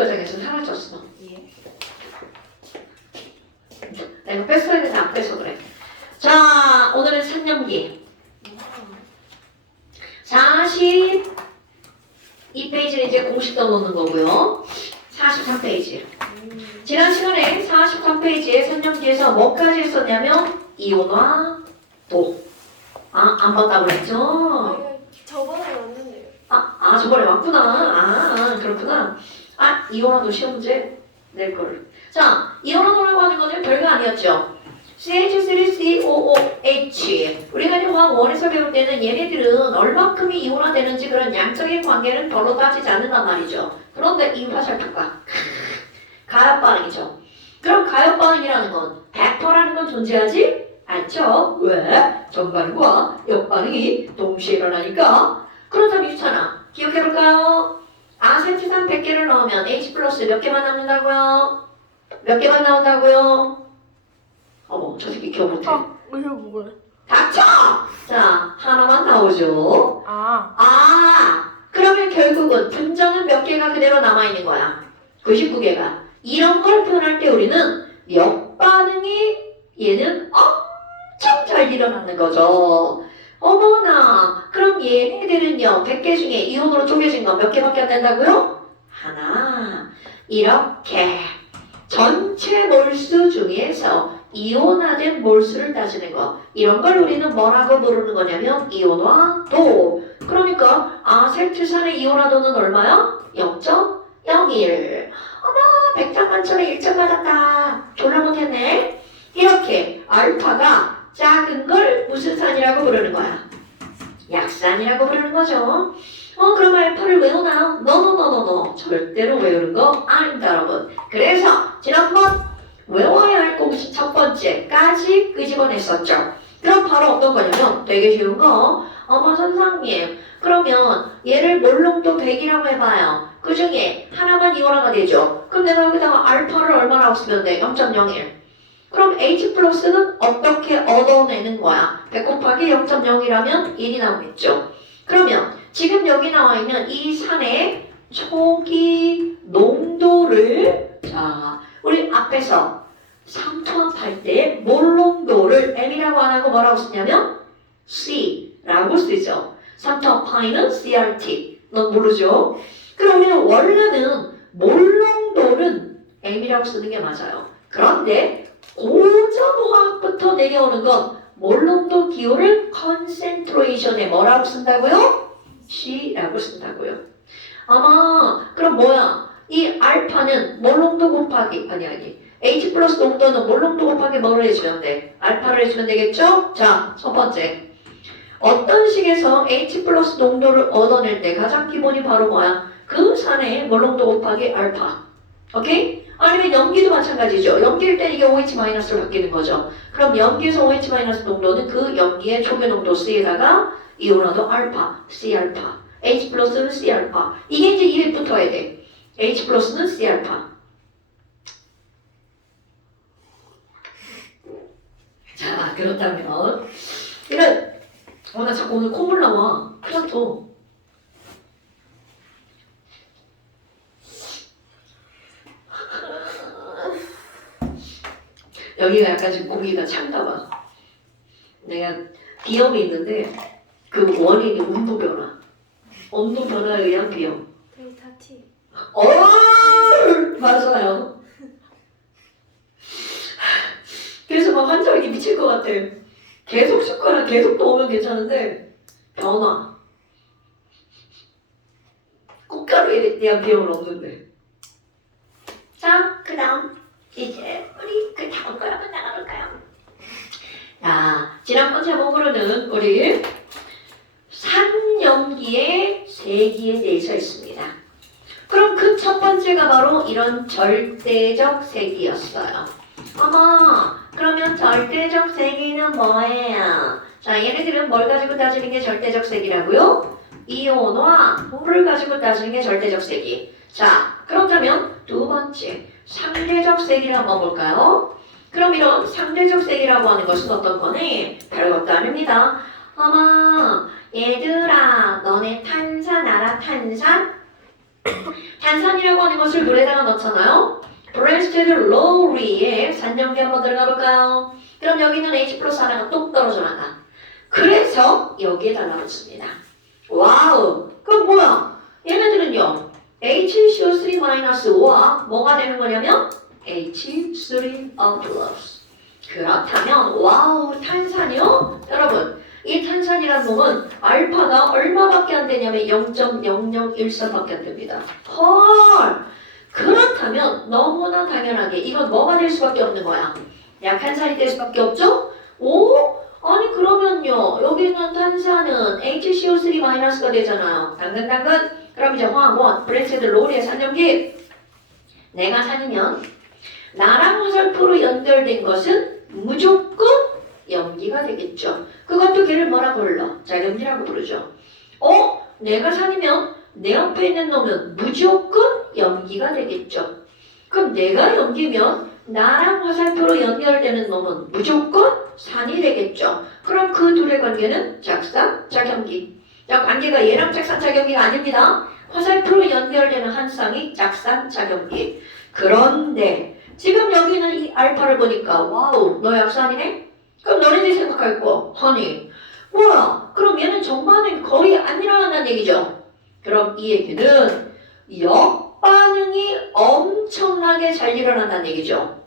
과정에서 사라졌어. 예. 내가 뺐어야 되는데 안 빼서 그래. 자, 오늘은 산염기. 42페이지는 이제 공식 넣어놓는 거고요. 43페이지. 지난 시간에 43페이지에 산염기에서 뭐까지 했었냐면 이온화, 도. 안 봤다고 그랬죠? 이거 저번에 왔는데요. 저번에 왔구나. 그렇구나. 이온화도 시험 문제 낼 걸. 자, 이온화도라고 하는 거는 별거 아니었죠. CH3COOH. 우리가 이제 화학 원에서 배울 때는 얘네들은 얼마큼이 이온화되는지 그런 양적인 관계는 별로 따지지 않는단 말이죠. 그런데 이 화살표가 가압 반응이죠. 그럼 가압 반응이라는 건 벡터라는 건 존재하지 않죠. 왜? 정반응과 역반응이 동시에 일어나니까. 그렇다면 유찬아, 기억해볼까요? 아세트산 100개를 넣으면 H 플러스 몇 개만 남는다고요? 몇 개만 나온다고요? 어머, 저 새끼 기억 못해. 이거 뭐래? 닥쳐! 자, 하나만 나오죠. 그러면 결국은 분자는 몇 개가 그대로 남아있는 거야? 99개가. 이런 걸 표현할 때 우리는 역반응이 얘는 엄청 잘 일어나는 거죠. 어머나, 그럼 얘네들은요, 100개 중에 이온으로 쪼개진 건 몇 개밖에 안 된다고요? 하나. 이렇게 전체 몰수 중에서 이온화된 몰수를 따지는 거. 이런 걸 우리는 뭐라고 부르는 거냐면 이온화도. 그러니까 아세트산의 이온화도는 얼마야? 0.01. 어머, 100점 만점에 1점 받았다. 졸라 못했네. 이렇게 알파가 작은 걸 무슨 산이라고 부르는 거야? 약산이라고 부르는 거죠. 그럼 알파를 외우나요? 노노노노노. 절대로 외우는 거 아닙니다, 여러분. 그래서 지난번 외워야 할 공식 첫 번째까지 끄집어냈었죠. 그럼 바로 어떤 거냐면 되게 쉬운 거. 어머 선생님, 그러면 얘를 몰롱도 100이라고 해봐요. 그 중에 하나만 이온화가 되죠. 그럼 내가 여기다가 알파를 얼마라고 쓰면 돼? 0.01. 그럼 H 플러스는 어떻게 얻어내는 거야? 100 곱하기 0.0이라면 1이 나오겠죠. 그러면 지금 여기 나와 있는 이 산의 초기 농도를 자, 우리 앞에서 삼투압할 때 몰농도를 M이라고 안 하고 뭐라고 쓰냐면 C라고 쓰죠. 삼투압파이는 CRT. 넌 모르죠? 그럼 우리는 원래는 몰농도는 M이라고 쓰는 게 맞아요. 그런데 고전화학부터 내려오는 건 몰농도 기호를 컨센트레이션에 뭐라고 쓴다고요? C라고 쓴다고요. 그럼 뭐야? 이 알파는 몰농도 곱하기 아니 H 플러스 농도는 몰농도 곱하기 뭐를 해주면 돼? 알파를 해주면 되겠죠? 자, 첫 번째. 어떤 식에서 H 플러스 농도를 얻어낼 때 가장 기본이 바로 뭐야? 그 산의 몰농도 곱하기 알파. 오케이? 아니면 연기도 마찬가지죠. 연기일 때 이게 OH-로 바뀌는 거죠. 그럼 연기에서 OH- 농도는 그 연기의 초기 농도 C에다가 이온화도 알파, C알파. H 플러스는 C알파. 이게 이제 입에 붙어야 돼. H 플러스는 C알파. 자, 그렇다면 이런 나 자꾸 오늘 콧물 나와. 큰일 났어. 여기가 약간 지금 고기가 찬가 봐. 내가 비염이 있는데 그 원인이 온도 변화. 온도 변화에 의한 비염. 데이터 T. 맞아요. 그래서 막 환절기 미칠 것 같아. 계속 춥거나 계속 더우면 괜찮은데 변화. 꽃가루에 대한 비염은 없는데. 자, 그 다음 이제 우리 그 다음 거 한번 나가볼까요? 자, 지난번 제목으로는 우리 산염기의 세기에 대해서 했습니다. 그럼 그 첫 번째가 바로 이런 절대적 세기였어요. 그러면 절대적 세기는 뭐예요? 자, 얘네들은 뭘 가지고 따지는 게 절대적 세기라고요? 이온화, 물을 가지고 따지는 게 절대적 세기. 자, 그렇다면 두 번째, 상대적 세기를 한번 볼까요? 그럼 이런 상대적 세기라고 하는 것은 어떤 거네? 별것도 아닙니다. 얘들아, 너네 탄산 알아? 탄산? 탄산이라고 하는 것을 물에다가 넣잖아요. 브레스테드 로리에 산염기 한번 들어가 볼까요? 그럼 여기는 H 플러스 하나가 똑 떨어져 나가. 그래서 여기에 달라붙습니다. 와우! 그럼 뭐야? 얘네들은요. HCO3-5와 뭐가 되는 거냐면 H3O 플러스. 그렇다면 와우 탄산이요? 여러분 이 탄산이라는 놈은 알파가 얼마밖에 안 되냐면 0.0013밖에 안 됩니다. 헐! 그렇다면 너무나 당연하게 이건 뭐가 될 수밖에 없는 거야? 약한 살이 될 수밖에 없죠? 오? 아니 그러면요 여기는 탄산은 HCO3-가 되잖아요. 당근당근 그럼 이제 화학원 브레스드 로리의 산염기 내가 산이면 나랑 화살표로 연결된 것은 무조건 염기가 되겠죠. 그것도 걔를 뭐라고 불러? 자염기라고 부르죠. 내가 산이면 내 옆에 있는 놈은 무조건 염기가 되겠죠. 그럼 내가 염기면 나랑 화살표로 연결되는 놈은 무조건 산이 되겠죠. 그럼 그 둘의 관계는 작산, 작염기. 자, 관계가 얘랑 작산, 작염기가 아닙니다. 화살표로 연결되는 한 쌍이 작산, 작염기. 그런데 지금 여기는 이 알파를 보니까 와우, 너 약산이네? 그럼 너네들이 생각할 거, 허니, 뭐야? 그럼 얘는 정반응이 거의 안 일어난다는 얘기죠. 그럼 이 얘기는 역반응이 엄청나게 잘 일어난다는 얘기죠.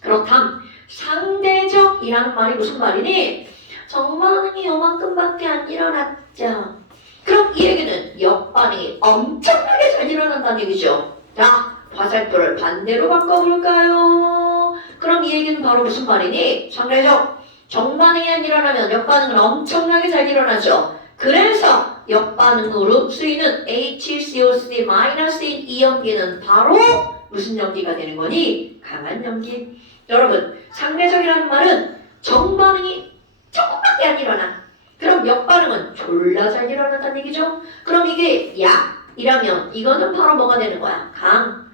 그렇담 상대적이라는 말이 무슨 말이니? 정반응이 요만큼밖에 안 일어났죠. 그럼 이 얘기는 역반응이 엄청나게 잘 일어난다는 얘기죠. 자, 화살표를 반대로 바꿔볼까요? 그럼 이 얘기는 바로 무슨 말이니? 상대적. 정반응이 안 일어나면 역반응은 엄청나게 잘 일어나죠. 그래서 역반응으로 쓰이는 HCO3-인 이 염기는 바로 무슨 염기가 되는 거니? 강한 염기. 여러분, 상대적이라는 말은 정반응이 조금밖에 안 일어나. 그럼 역반응은 졸라 잘 일어난다는 얘기죠. 그럼 이게 약이라면 이거는 바로 뭐가 되는 거야? 강.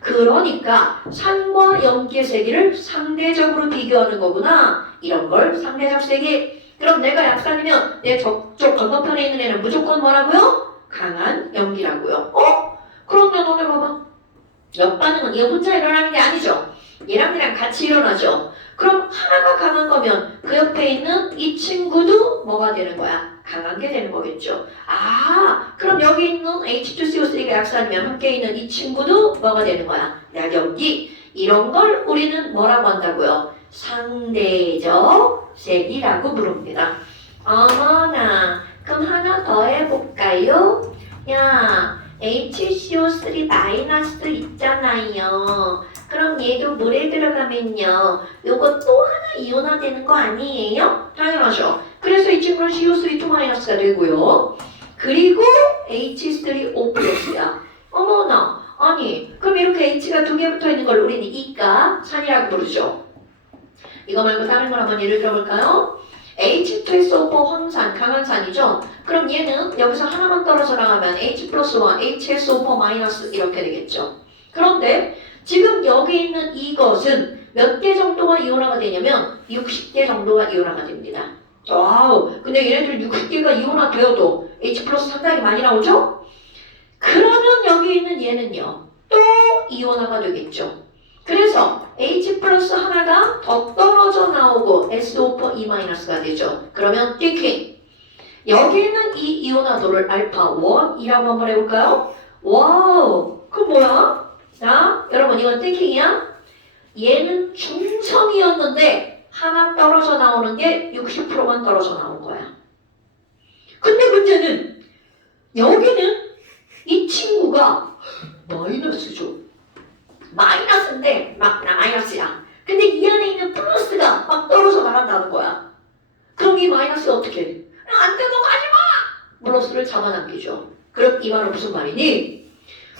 그러니까 산과 염기의 세기를 상대적으로 비교하는 거구나. 이런 걸 상대적 세기. 그럼 내가 약산이면 내 저쪽 건너편에 있는 애는 무조건 뭐라고요? 강한 염기라고요. 그런데 너네 봐봐. 역반응은 얘 혼자 일어나는 게 아니죠. 얘랑 같이 일어나죠. 그럼 하나가 강한 거면 그 옆에 있는 이 친구도 뭐가 되는 거야? 강한 게 되는 거겠죠. 그럼 여기 있는 H2CO3가 약산이면 함께 있는 이 친구도 뭐가 되는 거야? 약염기. 이런 걸 우리는 뭐라고 한다고요? 상대적 세기라고 부릅니다. 어머나, 그럼 하나 더 해볼까요? 야, HCO3- 있잖아요. 그럼 얘도 물에 들어가면요. 요거 또 하나 이온화되는 거 아니에요? 당연하죠. 그래서 이 친구는 CO3-2- 되고요. 그리고 H3O+야. 어머나, 아니, 그럼 이렇게 H가 두 개 붙어 있는 걸 우리는 이가 산이라고 부르죠. 이거 말고 다른 걸 한번 예를 들어볼까요? H2SO4 황산, 강한 산이죠? 그럼 얘는 여기서 하나만 떨어져 나가면 H 플러스와 HSO4 이렇게 되겠죠. 그런데 지금 여기 있는 이것은 몇 개 정도가 이온화가 되냐면 60개 정도가 이온화가 됩니다. 와우, 근데 얘네들 60개가 이온화 되어도 H 플러스 상당히 많이 나오죠? 그러면 여기 있는 얘는요, 또 이온화가 되겠죠. 그래서 H 플러스 하나가 더 떨어져 나오고 SO4-가 되죠. 그러면 띵킹. 여기는 이 이온화도를 알파 1이라고 한번 해볼까요? 와우, 그럼 뭐야? 자, 여러분 이건 띵킹이야? 얘는 중성이었는데 하나 떨어져 나오는 게 60%만 떨어져 나온 거야. 근데 문제는 여기는 이 친구가 마이너스죠. 마이너스인데 막 마이너스야. 근데 이 안에 있는 플러스가 막 떨어져 나간다는 거야. 그럼 이 마이너스 어떻게 해? 안 되는 거 하지마! 플러스를 잡아당기죠. 그럼 이 말은 무슨 말이니?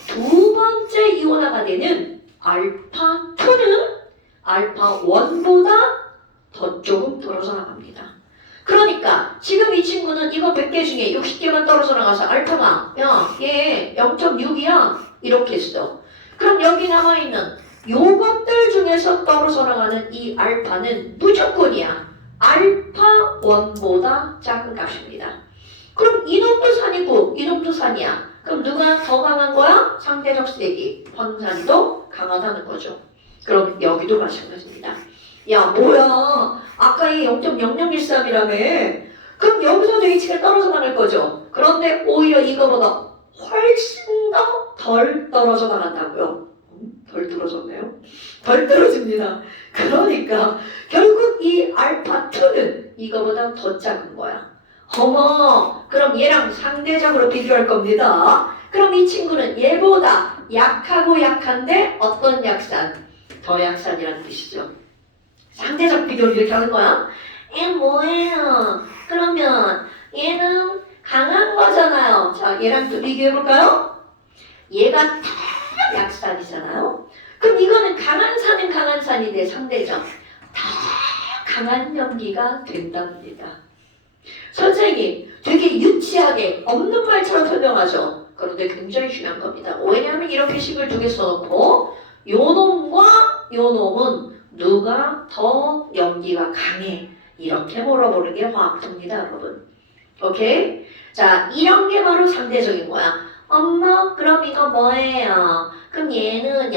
두 번째 이온화가 되는 알파2는 알파1보다 더 조금 떨어져 나갑니다. 그러니까 지금 이 친구는 이거 100개 중에 60개만 떨어져 나가서 알파가 얘 0.6이야 이렇게 했어. 그럼 여기 남아있는 요것들 중에서 떨어져 나가는 이 알파는 무조건이야. 알파 1보다 작은 값입니다. 그럼 이놈도 산이고 이놈도 산이야. 그럼 누가 더 강한 거야? 상대적 세기. 황산이 강하다는 거죠. 그럼 여기도 마찬가지입니다. 야 뭐야 아까 이 0.0013이라며 그럼 여기서도 h가 떨어져 나갈 거죠. 그런데 오히려 이거보다 훨씬 더 덜 떨어져 나간다고요. 덜 떨어졌네요. 덜 떨어집니다. 그러니까 결국 이 알파2는 이거보다 더 작은 거야. 어머 그럼 얘랑 상대적으로 비교할 겁니다. 그럼 이 친구는 얘보다 약하고 약한데 어떤 약산? 더 약산이라는 뜻이죠. 상대적 비교를 이렇게 하는 거야. 뭐예요? 그러면 얘는 강한 거잖아요. 자 얘랑 또 비교해볼까요? 얘가 다 약산이잖아요. 그럼 이거는 강한 산은 강한 산인데 상대적 다 강한 연기가 된답니다. 선생님 되게 유치하게 없는 말처럼 설명하죠. 그런데 굉장히 중요한 겁니다. 왜냐하면 이렇게 식을 두 개 써놓고 요 놈과 요 놈은 누가 더 연기가 강해 이렇게 물어보는 게 화학토입니다 여러분. 오케이? 자 이런 게 바로 상대적인 거야. 엄마 그럼 이거 뭐예요? 그럼 얘는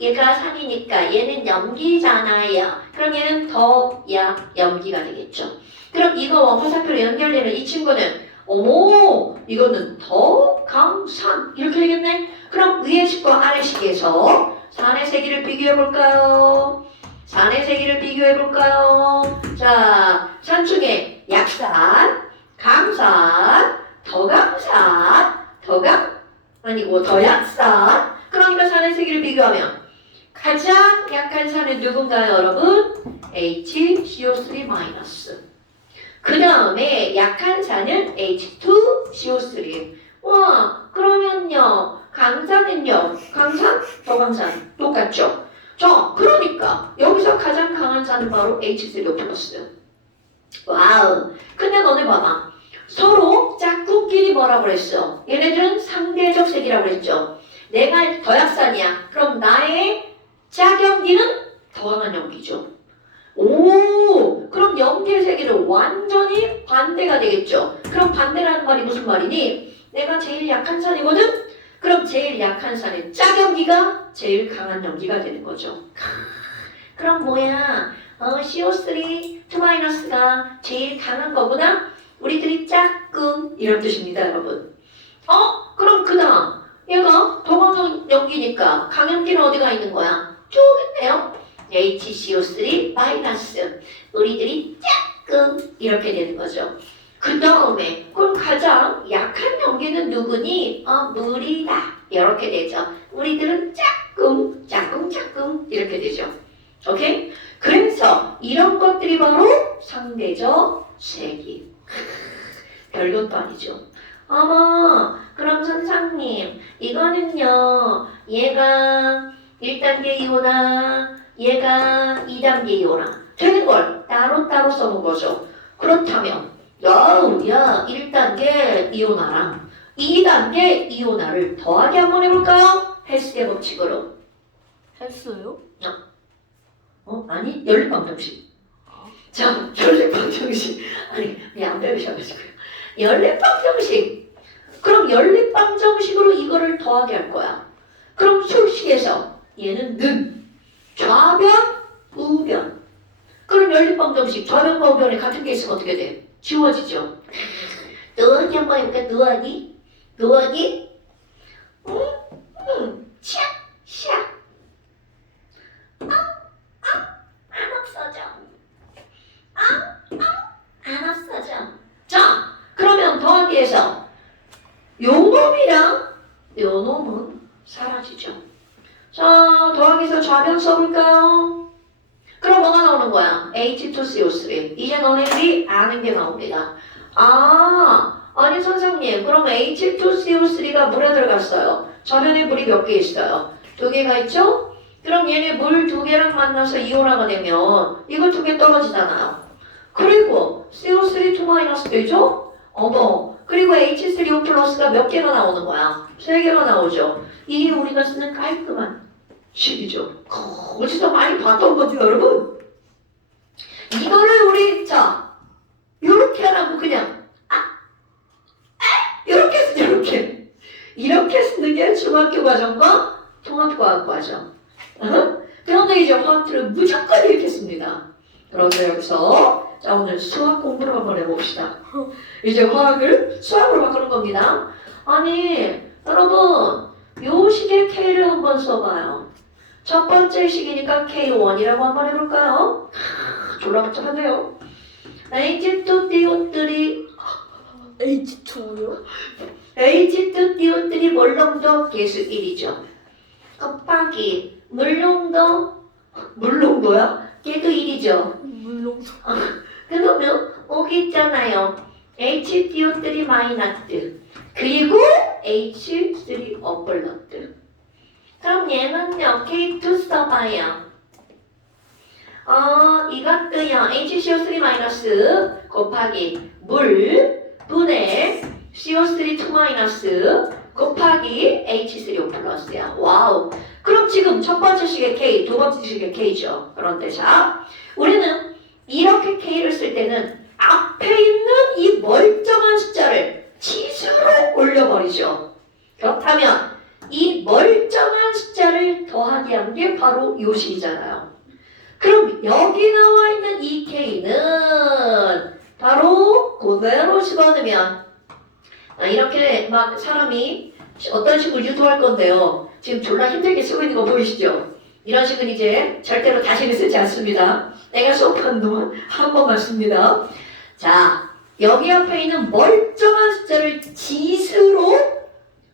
얘가 산이니까 얘는 염기잖아요. 그럼 얘는 더 염기가 되겠죠. 그럼 이거 원화살표로 연결되는 이 친구는 어머 이거는 더 강산 이렇게 되겠네. 그럼 위의 식과 아래 식에서 산의 세기를 비교해 볼까요? 산의 세기를 비교해 볼까요? 자, 산 중에 약산, 강산, 더 약산. 그러니까 산의 세기를 비교하면 가장 약한 산은 누군가요, 여러분? HCO3-. 그 다음에 약한 산은 H2CO3. 와, 그러면요. 강산은요. 강산, 더 강산. 똑같죠? 자, 그러니까 여기서 가장 강한 산은 바로 H3O+. 와우. 근데 너네 봐봐. 서로 짝꿍끼리 뭐라고 그랬어? 얘네들은 상대적 색이라고 그랬죠. 내가 더 약산이야. 그럼 나의 짝연기는 더 강한 연기죠. 오, 그럼 연기의 세계는 완전히 반대가 되겠죠. 그럼 반대라는 말이 무슨 말이니? 내가 제일 약한 산이거든? 그럼 제일 약한 산의 짝연기가 제일 강한 연기가 되는 거죠. 그럼 뭐야? CO3 2-가 제일 강한 거구나? 우리들이 짝꿍 이런 뜻입니다 여러분. 그럼 그 다음 얘가 더 강한 연기니까 강연기는 어디가 있는 거야? 쭉 있네요. HCO3 마이너스 우리들이 짝꿍 이렇게 되는 거죠. 그 다음에 그럼 가장 약한 연기는 누구니? 물이다 이렇게 되죠. 우리들은 짝꿍 이렇게 되죠. 오케이? 그래서 이런 것들이 바로 상대적 세기. 별것도 아니죠. 어머 그럼 선생님 이거는요 얘가 1단계 이온화 얘가 2단계 이온화 되는 걸 따로따로 써놓은 거죠. 그렇다면 야 1단계 이온화랑 2단계 이온화를 더하기 한번 해볼까요? 헬스의 법칙으로. 했어요? 아니 연립방정식. 자 연립방정식 아니 그냥 안 배우셔가지고요. 연립방정식. 그럼 연립방정식으로 이거를 더하게 할 거야. 그럼 수식에서 얘는 는 좌변 우변. 그럼 연립방정식 좌변과 우변에 같은 게 있으면 어떻게 돼? 지워지죠. 더하기 한번 해볼까? 더하기 샥 안 없어져. 자, 그러면 더하기에서 요 놈이랑 요 놈은 사라지죠. 자, 더하기에서 좌변 써볼까요? 그럼 뭐가 나오는 거야? H2CO3. 이제 너네들이 아는 게 나옵니다. 아니 선생님, 그럼 H2CO3가 물에 들어갔어요. 좌변에 물이 몇 개 있어요? 2개가 있죠? 그럼 얘네 물 2개랑 만나서 이온화가 되면 이거 2개 떨어지잖아요. 그리고 CO3 2- 되죠? 그리고 H3O+가 몇 개가 나오는 거야? 3개가 나오죠. 이게 우리가 쓰는 깔끔한 식이죠. 어디서 많이 봤던 거죠, 여러분? 이거를 우리 요렇게 하라고 그냥 요렇게 쓰죠, 요렇게. 이렇게 쓰는 게 중학교 과정과 통합과학 과정. 그런데 이제 화학틀은 무조건 이렇게 씁니다. 그래서 여기서 자 오늘 수학 공부를 한번 해봅시다. 이제 화학을 수학으로 바꾸는 겁니다. 아니 여러분 요 식의 K를 한번 써봐요. 첫 번째 식이니까 K1이라고 한번 해볼까요? 졸라 복잡하네요. H2DO3 H2요? H2DO3 몰농도 계수 1이죠. 곱하기 물농도야? 걔도 1이죠. 물론. 그러면 여기 있잖아요. H2O3 마이너스 그리고 H3O 플러스. 그럼 얘는요 K2 써봐요. 이것도요 HCO3 마이너스 곱하기 물 분의 CO3 2 마이너스 곱하기 H3O 플러스야. 와우. 그럼 지금 첫 번째 식의 K, 두 번째 식의 K죠. 그런데 자, 우리는 이렇게 K를 쓸 때는 앞에 있는 이 멀쩡한 숫자를 치수로 올려버리죠. 그렇다면 이 멀쩡한 숫자를 더하기 한 게 바로 요 식이잖아요. 그럼 여기 나와 있는 이 K는 바로 그대로 집어넣으면 이렇게 막 사람이 어떤 식으로 유도할 건데요. 지금 졸라 힘들게 쓰고 있는 거 보이시죠? 이런 식은 이제 절대로 다시는 쓰지 않습니다. 내가 수업하는 동안 한 번만 씁니다. 자, 여기 앞에 있는 멀쩡한 숫자를 지수로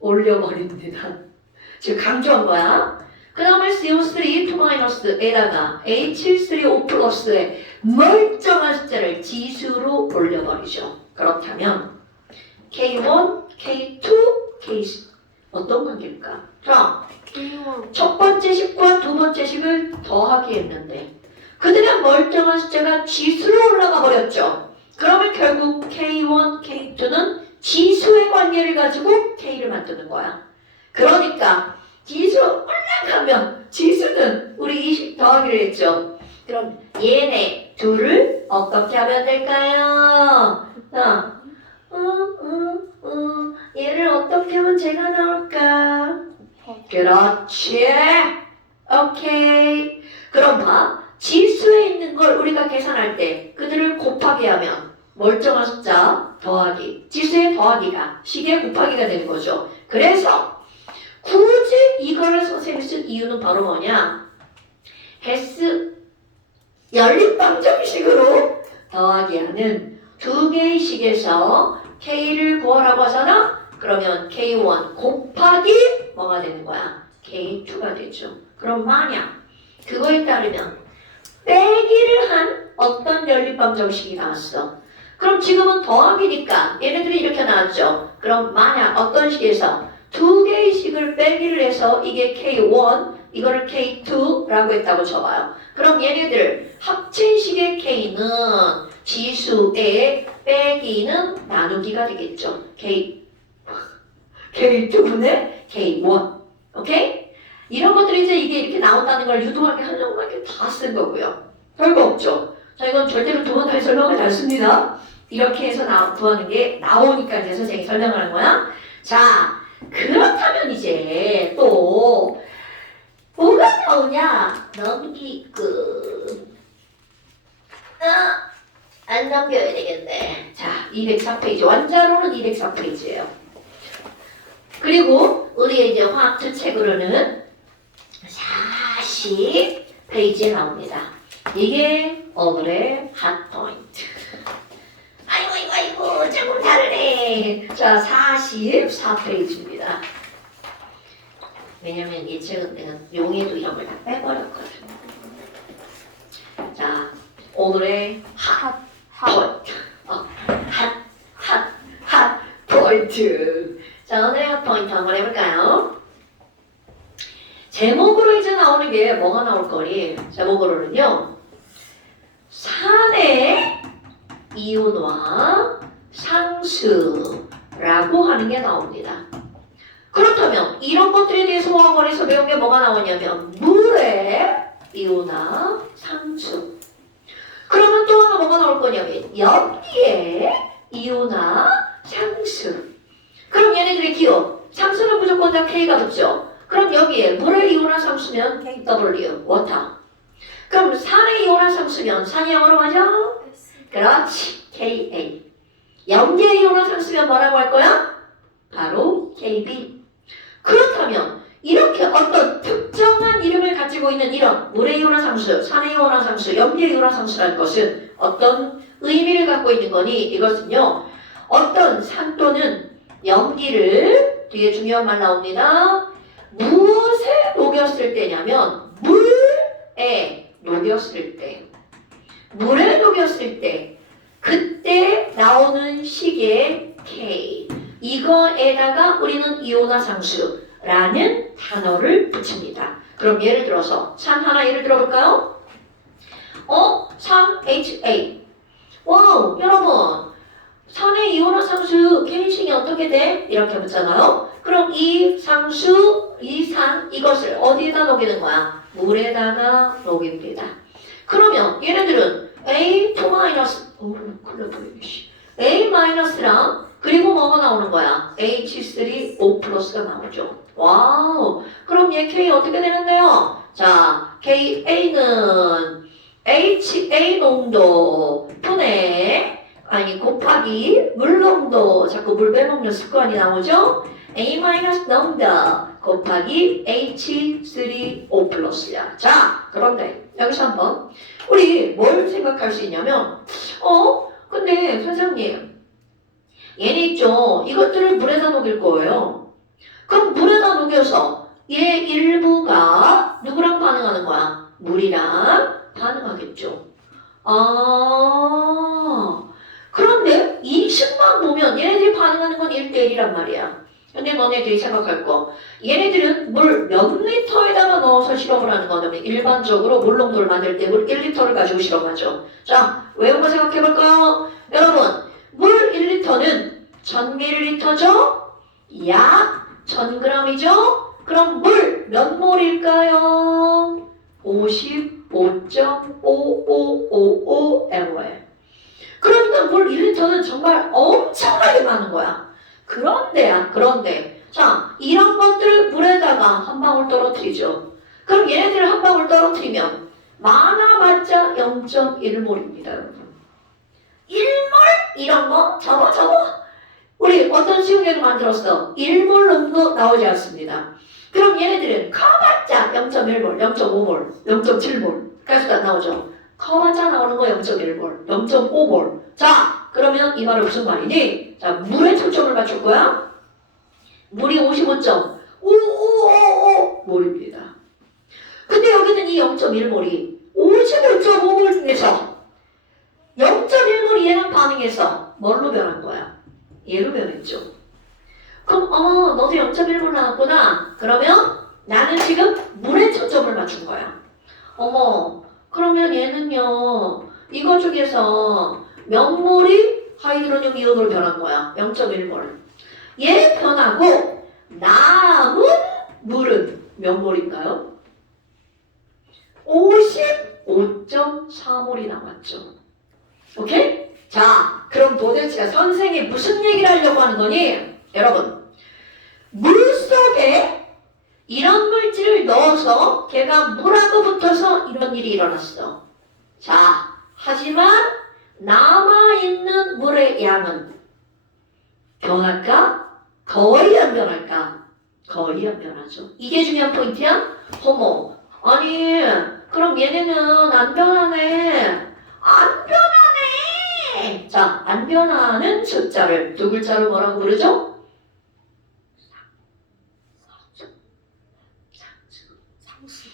올려버립니다. 지금 강조한 거야. 그 다음에 CO3 2-에다가 H3O 플러스의 멀쩡한 숫자를 지수로 올려버리죠. 그렇다면 K1, K2, K3 어떤 관계일까? 자, K1. 첫 번째 식과 두 번째 식을 더하기 했는데 그들의 멀쩡한 숫자가 지수로 올라가 버렸죠. 그러면 결국 K1, K2는 지수의 관계를 가지고 K를 만드는 거야. 그러니까 지수 올라가면 지수는 우리 20 더하기를 했죠. 그럼 얘네 둘을 어떻게 하면 될까요? 자, 얘를 어떻게 하면 제가 나올까? 그렇지. 오케이. 그럼 봐. 지수에 있는 걸 우리가 계산할 때 그들을 곱하기 하면 멀쩡한 숫자 더하기 지수의 더하기가 식의 곱하기가 되는 거죠. 그래서 굳이 이거를 선생님이 쓴 이유는 바로 뭐냐? 헤스 연립방정식으로 더하기 하는 두 개의 식에서 K를 구하라고 하잖아? 그러면 K1 곱하기 뭐가 되는 거야? K2가 되죠. 그럼 만약 그거에 따르면 빼기를 한 어떤 연립방정식이 나왔어. 그럼 지금은 더하기니까 얘네들이 이렇게 나왔죠. 그럼 만약 어떤 식에서 두 개의 식을 빼기를 해서 이게 K1, 이거를 K2라고 했다고 쳐봐요. 그럼 얘네들 합친 식의 K는 지수의 빼기는 나누기가 되겠죠. K2분의 K1. 오케이? 이런 것들이 이제 이게 이렇게 나온다는 걸 유도하게 하려고 이렇게 다 쓴 거고요. 별거 없죠. 자, 이건 절대로 두 번 다시 설명을 잘 씁니다. 이렇게 해서 구하는 게 나오니까 이제 선생님이 설명하는 거야. 자, 그렇다면 이제 또 뭐가 나오냐? 안 넘겨야 되겠네. 자, 204페이지. 원자로는 204페이지예요. 그리고 우리 이제 화학투 책으로는 40페이지에 나옵니다. 이게 오늘의 핫포인트. 아이고 조금 다르네. 자, 44페이지입니다. 왜냐면 이 책은 내가 용해도 이런 걸 다 빼버렸거든. 자, 오늘의 핫포인트. 핫포인트. 자, 오늘의 핫포인트 한번 해볼까요? 제목으로 이제 나오는 게 뭐가 나올 거니? 제목으로는요. 산의 이온화 상수라고 하는 게 나옵니다. 그렇다면 이런 것들에 대해서 화학원에서 배운 게 뭐가 나오냐면 물의 이온화 상수. 그러면 또 하나 뭐가 나올 거냐면 염기의 이온화 상수. 그럼 얘네들의 기호 상수는 무조건 다 K가 붙죠. 그럼 여기에 물의 이온화 상수면 KW, 워터. 그럼 산의 이온화 상수면 산이 영어로 뭐죠? 그렇지, KA. 염기의 이온화 상수면 뭐라고 할 거야? 바로 KB. 그렇다면 이렇게 어떤 특정한 이름을 가지고 있는 이런 물의 이온화 상수, 산의 이온화 상수, 염기의 이온화 상수라는 것은 어떤 의미를 갖고 있는 거니? 이것은요, 어떤 산 또는 염기를, 뒤에 중요한 말 나옵니다. 무엇에 녹였을 때냐면 물에 녹였을 때, 물에 녹였을 때 그때 나오는 식의 K, 이거에다가 우리는 이온화 상수라는 단어를 붙입니다. 그럼 예를 들어서 산 하나 예를 들어볼까요? 3HA. 와우, 여러분, 산의 이온화 상수 K식이 어떻게 돼? 이렇게 붙잖아요. 그럼 이 상수, 이 산, 이것을 어디에다 녹이는 거야? 물에다가 녹입니다. 그러면 얘네들은 A2 마이너스, 큰일 날 뻔했네. A 마이너스랑 그리고 뭐가 나오는 거야? H3O 플러스가 나오죠. 와우. 그럼 얘 K 어떻게 되는데요? 자, KA는 HA 농도 분의 곱하기 물 농도, 자꾸 물 빼먹는 습관이 나오죠? A 마이너스 농도 곱하기 H3O 플러스야. 자, 그런데 여기서 한번 우리 뭘 생각할 수 있냐면 근데 선생님 얘네 있죠? 이것들을 물에다 녹일 거예요. 그럼 물에다 녹여서 얘 일부가 누구랑 반응하는 거야? 물이랑 반응하겠죠. 그런데 이 식만 보면 얘네들이 반응하는 건 1대1이란 말이야. 근데 너네들이 생각할 거, 얘네들은 물 몇 리터에다가 넣어서 실험을 하는 거냐면 일반적으로 물 농도를 만들 때 물 1리터를 가지고 실험하죠. 자, 외운 거 생각해볼까요? 여러분, 물 1리터는 1000ml죠? 약 1000g이죠? 그럼 물 몇 몰일까요? 55.5555ml. 그러니까 물 1리터는 정말 엄청나게 많은 거야. 그런데 자, 이런 것들을 물에다가 한 방울 떨어뜨리죠. 그럼 얘네들을 한 방울 떨어뜨리면 많아봤자 0.1몰입니다, 여러분. 1몰? 이런 거? 저거? 우리 어떤 시험에도 만들었어. 1몰 농도 나오지 않습니다. 그럼 얘네들은 커봤자 0.1몰, 0.5몰, 0.7몰 까지도 안 나오죠. 커봤자 나오는 거 0.1몰, 0.5몰. 자, 그러면 이 말은 무슨 말이니? 자, 물에 초점을 맞출 거야. 물이 55.5555몰입니다. 근데 여기는 이 0.1몰이 55.5몰 중에서 0.1몰이 얘랑 반응해서 뭘로 변한 거야? 얘로 변했죠. 그럼 너도 0.1몰 나왔구나. 그러면 나는 지금 물에 초점을 맞춘 거야. 그러면 얘는요, 이거 중에서 몇 몰이 하이드로늄 이온으로 변한 거야? 0.1몰. 얘 변하고 남은 물은 몇 몰인가요? 55.4몰이 나왔죠. 오케이? 자, 그럼 도대체 선생이 무슨 얘기를 하려고 하는 거니? 여러분, 물 속에 이런 물질을 넣어서 걔가 물하고 붙어서 이런 일이 일어났어. 자, 하지만 남아있는 물의 양은 변할까? 거의 안 변할까? 거의 안 변하죠. 이게 중요한 포인트야? 아니, 그럼 얘네는 안 변하네. 안 변하네. 자, 안 변하는 숫자를 두 글자로 뭐라고 부르죠?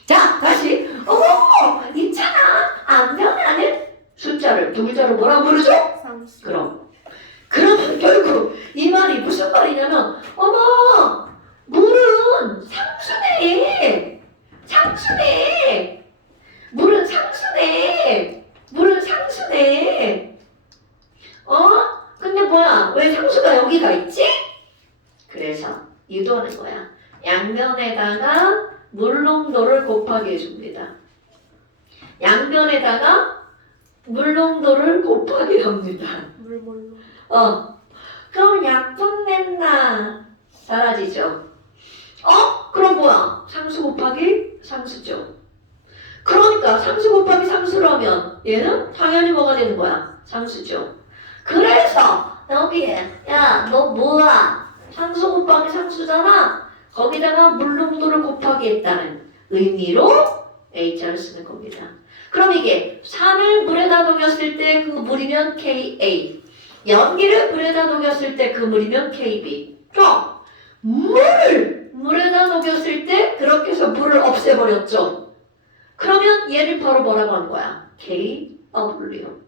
자, 다시. 있잖아. 안 변하는 숫자를 두 글자로 뭐라고 부르죠? 상수. 그럼 결국 이 말이 무슨 말이냐면, 물은 상수네. 물은 상수네. 근데 뭐야? 왜 상수가 여기가 있지? 그래서 유도하는 거야. 양변에다가 물 농도를 곱하게 해줍니다. 양변에다가 물 농도를 곱하게 합니다. 물몰로. 그럼 약분 냈나? 사라지죠. 그럼 뭐야? 상수 곱하기 상수죠. 그러니까 상수 곱하기 상수라면 얘는 당연히 뭐가 되는 거야? 상수죠. 그래서 여기에 야 너 뭐야? 상수 곱하기 상수잖아. 거기다가 물농도를 곱하기 했다는 의미로 H를 쓰는 겁니다. 그럼 이게 산을 물에다 녹였을 때 그 물이면 Ka, 연기를 물에다 녹였을 때 그 물이면 Kb. 자, 물에다 녹였을 때 그렇게 해서 물을 없애버렸죠. 그러면 얘를 바로 뭐라고 하는 거야? KW.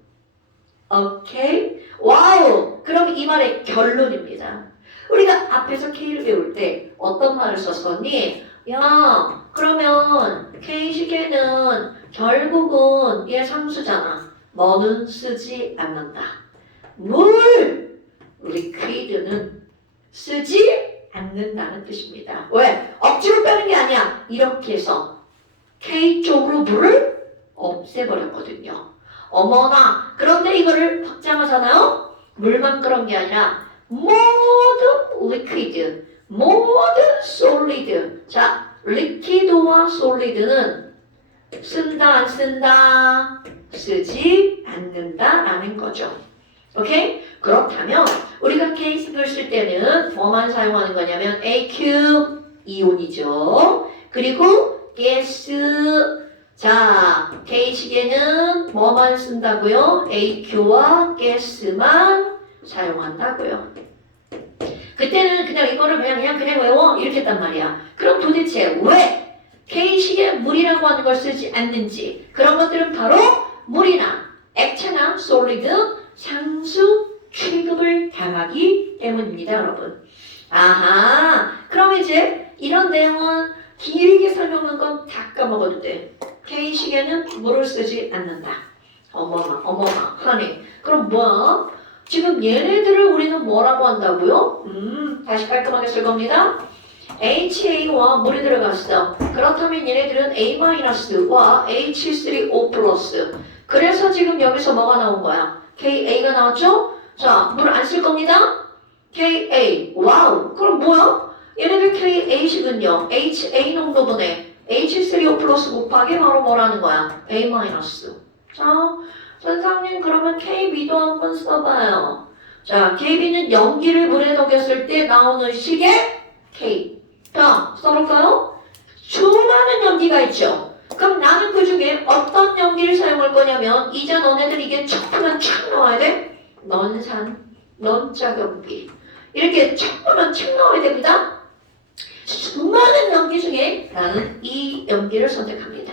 오케이? 와우! 그럼 이 말의 결론입니다. 우리가 앞에서 K를 배울 때 어떤 말을 썼었니? 야, 그러면 K시계는 결국은 얘 상수잖아. 뭐는 쓰지 않는다. 물, 리퀴드는 쓰지 않는다는 뜻입니다. 왜? 억지로 빼는 게 아니야. 이렇게 해서 K 쪽으로 물을 없애버렸거든요. 어머나, 그런데 이거를 확장하잖아요. 물만 그런 게 아니라 모든 리퀴드, 모든 솔리드. 자, 리퀴드와 솔리드는 쓴다 안 쓴다? 쓰지 않는다라는 거죠. 오케이? 그렇다면 우리가 케이스를 쓸 때는 뭐만 사용하는 거냐면 AQ 이온이죠. 그리고 가스. 자, K시계는 뭐만 쓴다고요? AQ와 가스만 사용한다고요. 그때는 그냥 이거를 그냥 외워 이렇게 했단 말이야. 그럼 도대체 왜 K시계 물이라고 하는 걸 쓰지 않는지, 그런 것들은 바로 물이나 액체나 솔리드 상수 취급을 당하기 때문입니다, 여러분. 아하, 그럼 이제 이런 내용은 길게 설명한 건 다 까먹어도 돼. K시계는 물을 쓰지 않는다. 어머나, 하네. 그럼 뭐야? 지금 얘네들을 우리는 뭐라고 한다고요? 다시 깔끔하게 쓸 겁니다. HA와 물이 들어갔어. 그렇다면 얘네들은 A-와 H3O+. 그래서 지금 여기서 뭐가 나온 거야? KA가 나왔죠? 자, 물 안 쓸 겁니다. KA. 와우. 그럼 뭐야? 얘네들 KA식은요. HA 농도분의 H3O+ 곱하기 바로 뭐라는 거야? A-. 자, 선생님 그러면 KB도 한번 써봐요. 자, KB는 연기를 물에 녹였을 때 나오는 식의 K. 자, 써볼까요? 수많은 연기가 있죠. 그럼 나는 그 중에 어떤 연기를 사용할 거냐면 이제 너네들 이게 척하면 착 나와야 돼. 넌자 연기. 이렇게 척하면 착 나와야 됩니다. 수많은 연기 중에 나는 이 연기를 선택합니다.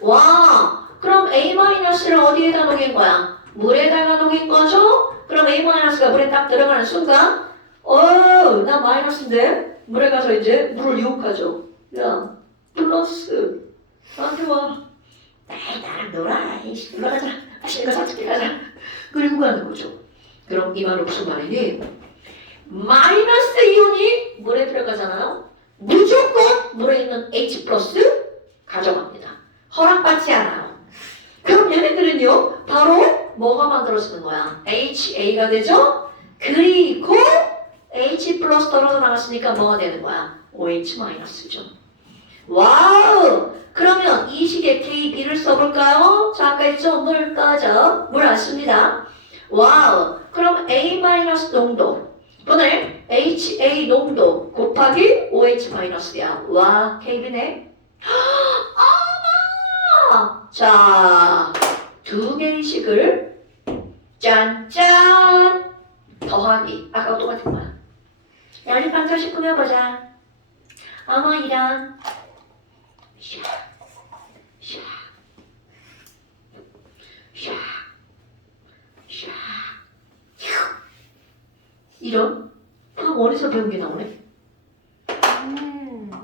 와, 그럼 A-를 어디에다 녹인 거야? 물에다가 녹인 거죠? 그럼 A-가 물에 딱 들어가는 순간 나 마이너스인데? 물에 가서 이제 물을 유혹하죠. 야, 플러스 나한테 와. 나랑 놀아. 놀아가자. 맛있는 거 사줄게 가자. 끌고 가는 거죠. 그럼 이 말은 무슨 말이니? 마이너스 이온이 물에 들어가잖아요. 무조건 물에 있는 H 플러스 가져갑니다. 허락받지 않아요. 그럼 얘네들은요, 바로 뭐가 만들어지는 거야? HA가 되죠? 그리고 H 플러스 떨어져 나갔으니까 뭐가 되는 거야? OH 마이너스죠. 와우! 그러면 이 식의 KB를 써볼까요? 자, 아까 했죠? 물 꺼져. 물 안 씁니다. 와우! 그럼 A 마이너스 농도 분의 HA 농도 곱하기 OH 마이너스야. 와, KB네. 자, 두 개의 식을 짠짠 더하기. 아까 똑같은 거야. 연립 방정식 꾸며보자. 어머 이런 이런 화학 어디서 배운 게 나오네?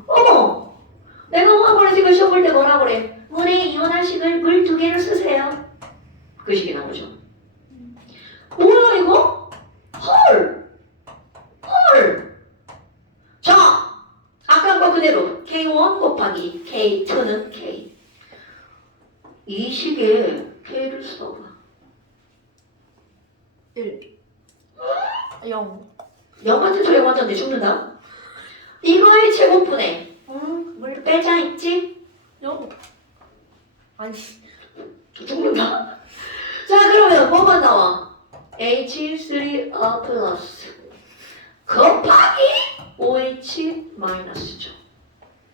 어머! 내가 화학원에서 이거 시험 볼 때 뭐라 그래? 물에 이온한 식을 물 2개를 쓰세요. 그 식이 나오죠. 뭐야 이거? 헐! 자! 아까 거 그대로 K1 곱하기 K2는 K. 이 식에 K를 써봐. 1 0 0 같은 소리 완전 내 죽는다. 이거의 제곱분해. 물 빼자 있지? 요. 아니. 죽는다. 자, 그러면 뭐만 나와? H3O 플러스 곱하기 OH 마이너스죠.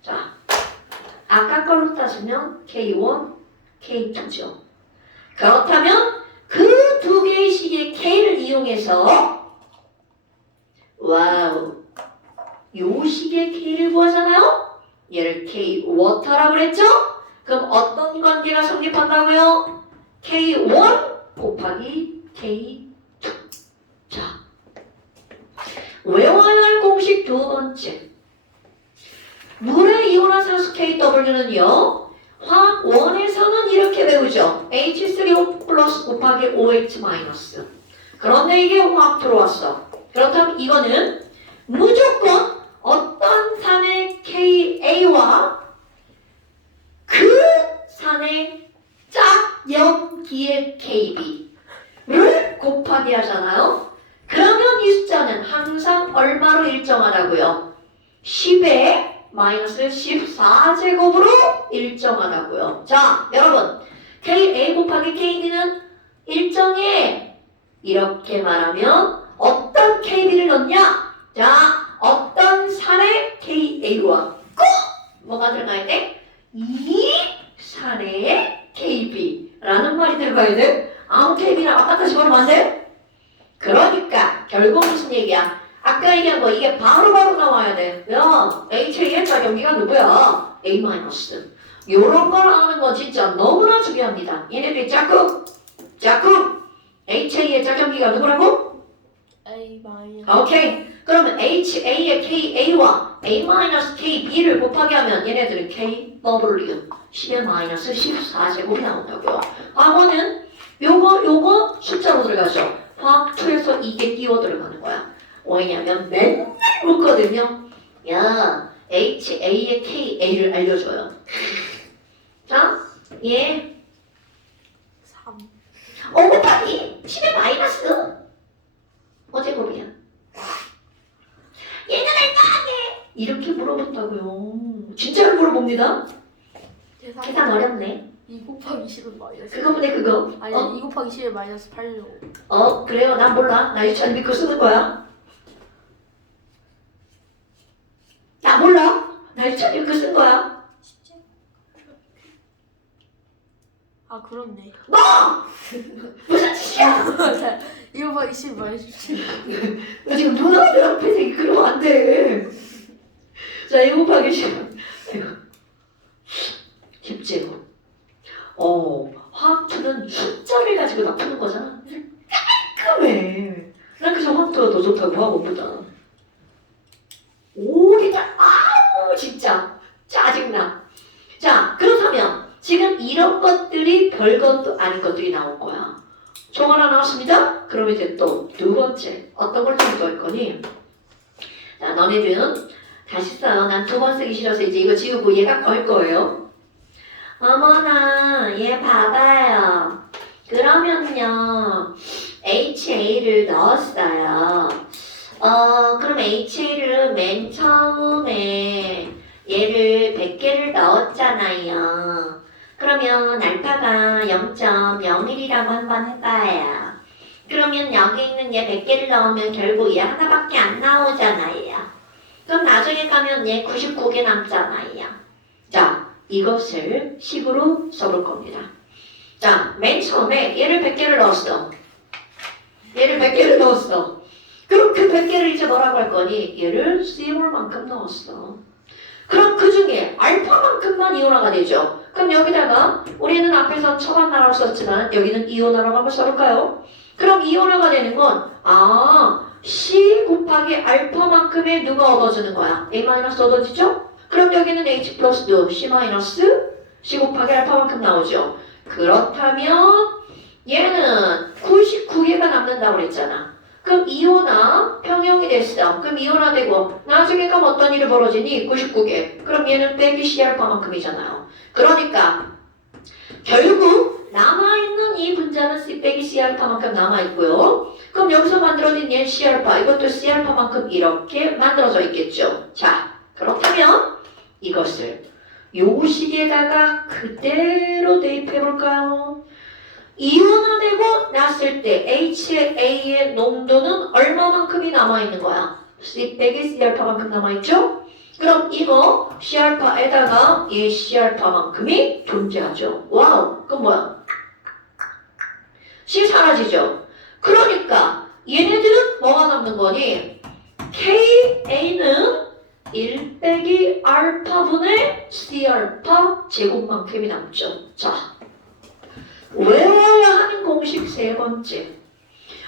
자, 아까 걸로 따지면 K1, K2죠. 그렇다면 그 두 개의 식의 K를 이용해서 와우, 요 식의 K를 구하잖아요? 얘를 K 워터라고 그랬죠? 그럼 어떤 관계가 성립한다고요? K1 곱하기 K2. 자, 외워야 할 공식 두 번째. 물의 이온화 산소 KW는요, 화학 원에서는 이렇게 배우죠. H3O 플러스 곱하기 OH 마이너스. 그런데 이게 화학 들어왔어. 그렇다면 이거는 무조건 어떤 산의 KA와 그 산의 짝염기의 KB를 곱하기 하잖아요. 그러면 이 숫자는 항상 얼마로 일정하다고요? 10에 마이너스 14제곱으로 일정하다고요. 자, 여러분, KA 곱하기 KB는 일정해. 이렇게 말하면 어떤 KB를 넣냐? 자, 어떤 산의 KA와 꼭 뭐가 들어가야 돼? 이 산의 KB라는 말이 들어가야 돼. 아무 KB나 아까 집어넣으면 안 돼? 그러니까 결국 무슨 얘기야? 아까 얘기한 거 이게 바로바로 나와야 돼. 야, HA의 작용기가 누구야? A-. 요런 걸 아는 거 진짜 너무나 중요합니다. 얘네들이 자꾸 HA의 작용기가 누구라고? A 마이너스. 오케이. 그러면 HA의 KA와 A-KB를 곱하기 하면 얘네들은 KW 10의 마이너스 14제곱이 나온다고요. 과거는 요거 숫자로 들어가죠. 화학 2에서 이게 끼워 들어가는 거야. 왜냐면 맨날 묻거든요. 야, HA의 KA를 알려줘요. 자, 얘 3. 5 곱하기 10의 마이너스 어제곱이야. 얘는 얼마하게? 이렇게 물어본다고요. 진짜로 물어봅니다. 계산 어렵네. 2 곱하기 10은 마이너스. 그거보다 그거. 아니 2 곱하기 10은 마이너스 8요. 그래요. 난 몰라. 나 유치원 믿고 쓰는 거야. 나 몰라. 나 유치원 믿고 쓴 거야. 아 그렇네. 너! 무슨 짓이야? 2 곱하기 10 마이너스 17. 너 지금 누나들 앞에서 그러면 안 돼. 자, 2 곱하기 10. 10제곱. 화학2는 숫자를 가지고 다 푸는 거잖아. 깔끔해. 난 그래서 화학2가 더 좋다고 화학원보다. 오리다. 아우 진짜 짜증나. 자, 그렇다면 지금 이런 것들이 별것도 아닌 것들이 나온 거야. 총 하나 나왔습니다. 그럼 이제 또 두 번째 어떤 걸 참고할 거니? 자, 너네들은 다시 써요. 난 두 번 쓰기 싫어서 이제 이거 지우고 얘가 걸 거예요. 어머나, 얘 봐봐요. 그러면요, HA를 넣었어요. 그럼 HA를 맨 처음에 얘를 100개를 넣었잖아요. 그러면 알파가 0.01이라고 한번 해봐요. 그러면 여기 있는 얘 100개를 넣으면 결국 얘 하나밖에 안 나오잖아요. 그럼 나중에 가면 얘 99개 남잖아요. 자, 이것을 식으로 써볼 겁니다. 자, 맨 처음에 얘를 100개를 넣었어. 얘를 100개를 넣었어. 그럼 그 100개를 이제 뭐라고 할 거니? 얘를 CM올만큼 넣었어. 그럼 그 중에 알파만큼만 이온화가 되죠. 그럼 여기다가 우리는 앞에서 처방나라고 썼지만 여기는 이온화라고 한번 써볼까요? 그럼 이온화가 되는 건 C 곱하기 알파만큼의 누가 얻어주는 거야? A- 얻어지죠? 그럼 여기는 H 플러스도 C 마이너스 C 곱하기 알파만큼 나오죠. 그렇다면 얘는 99개가 남는다고 그랬잖아. 그럼 이온화 평형이 됐어. 그럼 이온화 되고 나중에 가면 어떤 일이 벌어지니? 99개. 그럼 얘는 빼기 C 알파만큼이잖아요. 그러니까 결국 남아있는 이 분자는 C 빼기 C 알파만큼 남아있고요. 그럼 여기서 만들어진 얘는 C 알파, 이것도 C 알파만큼 이렇게 만들어져 있겠죠. 자, 그렇다면 이것을 요식에다가 그대로 대입해 볼까요? 이온화되고 났을 때 HA의 농도는 얼마만큼이 남아있는 거야? C 빼기 C알파만큼 남아있죠? 그럼 이거 C알파에다가 이 C알파만큼이 존재하죠. 와우, 그건 뭐야? C 사라지죠? 그러니까 얘네들은 뭐가 남는 거니? KA는 1 빼기 알파분의 C알파 제곱만큼이 남죠. 자, 외워야 하는 공식 세 번째.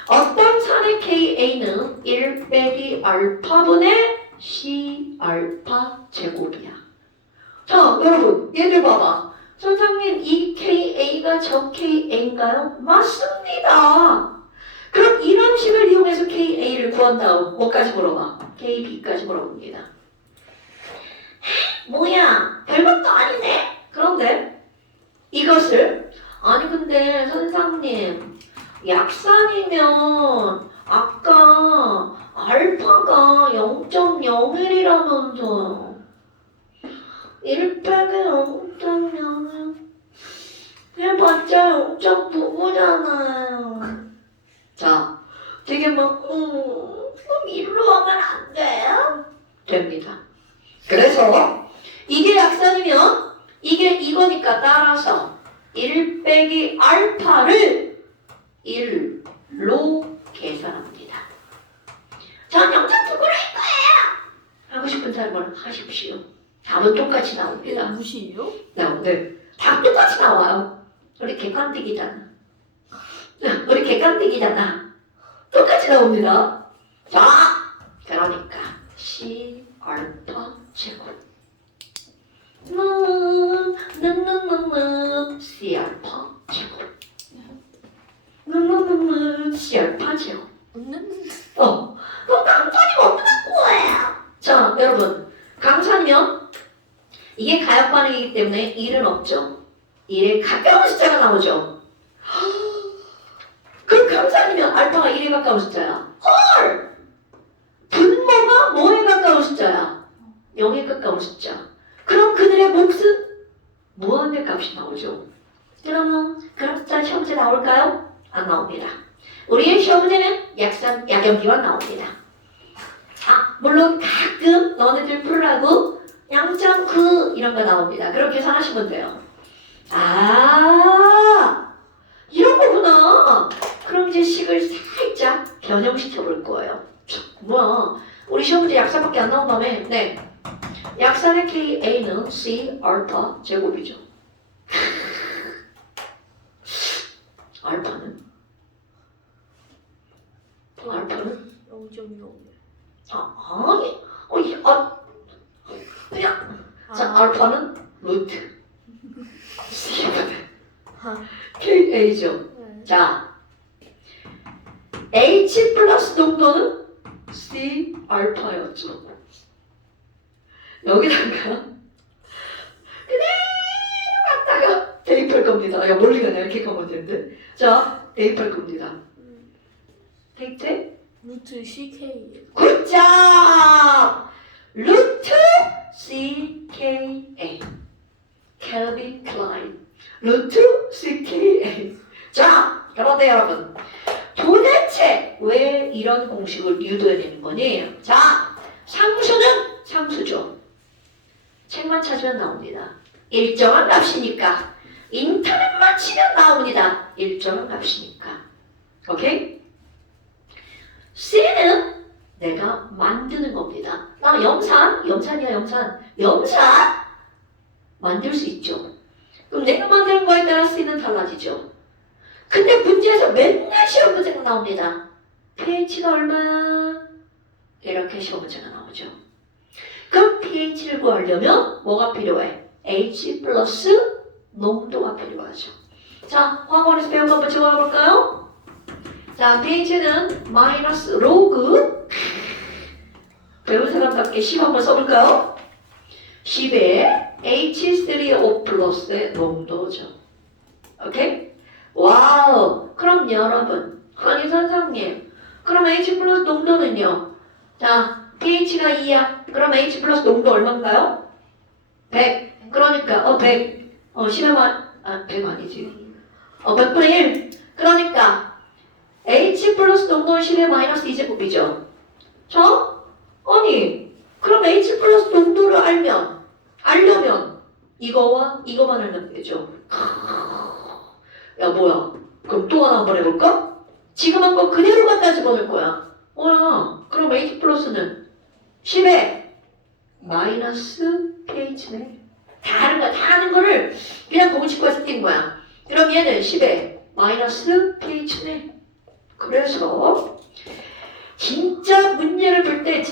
어떤 산의 KA는 1 빼기 알파분의 C알파 제곱이야. 자, 여러분, 얘들 봐봐. 선생님, 이 KA가 저 KA인가요? 맞습니다. 그럼 이런 식을 이용해서 KA를 구한 다음 뭐까지 물어봐? KB까지 물어봅니다. 뭐야, 별것도 아니네. 그런데 이것을 아니 근데 선생님 약산이면 아까 알파가 0.01이라면서 1 빼기 0.01 해봤자 0.99잖아요. 자, 되게 막 그럼 일로 하면 안 돼요? 됩니다. 그래서 이게 약산이면 이게 이거니까 따라서 1 빼기 알파를 1로 계산합니다. 전 0.99로 할 거예요. 하고 싶은 사람은 하십시오. 답은 똑같이 나옵니다. 무시요? 네. 답 똑같이 나와요. 우리 객관식이잖아. 우리 객관식이잖아. 똑같이 나옵니다. 자, 그러니까 C 알파 제곱 C 알파 제곱 C 알파 제곱 그럼 강산이면 어떡할 거예요? 자, 여러분 강산이면 이게 가역 반응이기 때문에 1은 없죠. 1에 가까운 숫자가 나오죠. 그럼 강산이면 알파가 1에 가까운 숫자야. 헐! 분모가 뭐에 가까운 숫자야? 0에 가까운 숫자. 그럼 그들의 몫은 무한대 값이 나오죠. 그러면 그런 숫자 시험 문제 나올까요? 안 나옵니다. 우리의 시험 문제는 약염기와 나옵니다. 물론 가끔 너네들 풀으라고 0.9 이런 거 나옵니다. 그럼 계산하시면 돼요. 이런 거구나. 그럼 이제 식을 살짝 변형시켜 볼 거예요. 뭐야? 우리 시험 문제 약산밖에 안 나온 다음에 네. 약산의 KA는 C 알파 제곱이죠. 알파는? 0.0. 그냥 자, 알파는 루트 C분의 KA죠. 네. 자, H 플러스 농도는 C 알파였죠. 여기다가 그대로 갖다가 대입할 겁니다. 야, 멀리 가냐? 이렇게 가면 되는데. 자, 대입할 겁니다. 대입해? 루트 CK. 굿잡! 루트 CKA 켈빈 클라인 루트 CKA. 자, 그런데 여러분 도대체 왜 이런 공식을 유도해내는 거니? 자, 상수는 상수죠. 책만 찾으면 나옵니다. 일정한 값이니까. 인터넷만 치면 나옵니다. 일정한 값이니까. 오케이? C는 내가 만드는 겁니다. 나 염산이야 염산 만들 수 있죠. 그럼 내가 만드는 거에 따라 C는 달라지죠. 근데 문제에서 맨날 시험 문제가 나옵니다. pH가 얼마야? 이렇게 시험 문제가 나오죠. 그럼 pH를 구하려면 뭐가 필요해? H 플러스 농도가 필요하죠. 자, 화학원에서 배운 거 한번 적어볼까요? 자, pH는 마이너스 로그 배운 사람답게 10 한번 써볼까요? 10에 H3O 플러스의 농도죠. 오케이? 와우! 그럼 여러분, 아니 선생님, 그럼 H 플러스 농도는요? 자, pH가 2야. 그럼 H 플러스 농도 얼마인가요? 100. 그러니까 100. 100 아니지. 100분의 1. 그러니까 H 플러스 농도는 10의 마이너스 2제곱이죠. 자, 아니 그럼 H 플러스 농도를 알려면 이거와 이거만 알면 되죠. 야 뭐야? 그럼 또 하나 한번 해볼까? 지금 한 거 그대로 갖다 집어넣을 거야. 그럼 H 플러스는 10에 마이너스 pH네. 다 하는 거를 그냥 공식과에서 띈 거야. 그럼 얘는 10에 마이너스 pH네. 그래서 진짜 문제를 볼 때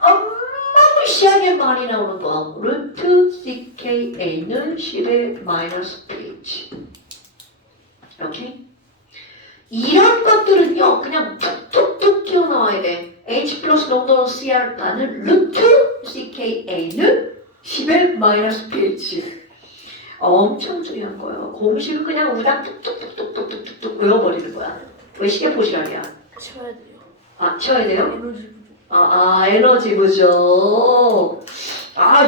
어마무시하게 많이 나오는 거. 루트 CKA는 10의 마이너스 pH. 오케이? 이런 것들은요 그냥 툭툭툭 튀어나와야 돼. H 플러스 농도는 C알파는 루트 CKA는 10의 마이너스 pH. 엄청 중요한 거예요. 공식을 그냥 우당 툭툭툭툭툭툭툭 외워버리는 거야. 왜 시계 보시라냐? 쳐야 돼요. 쳐야 돼요? 에너지 부족. 에너지 부족.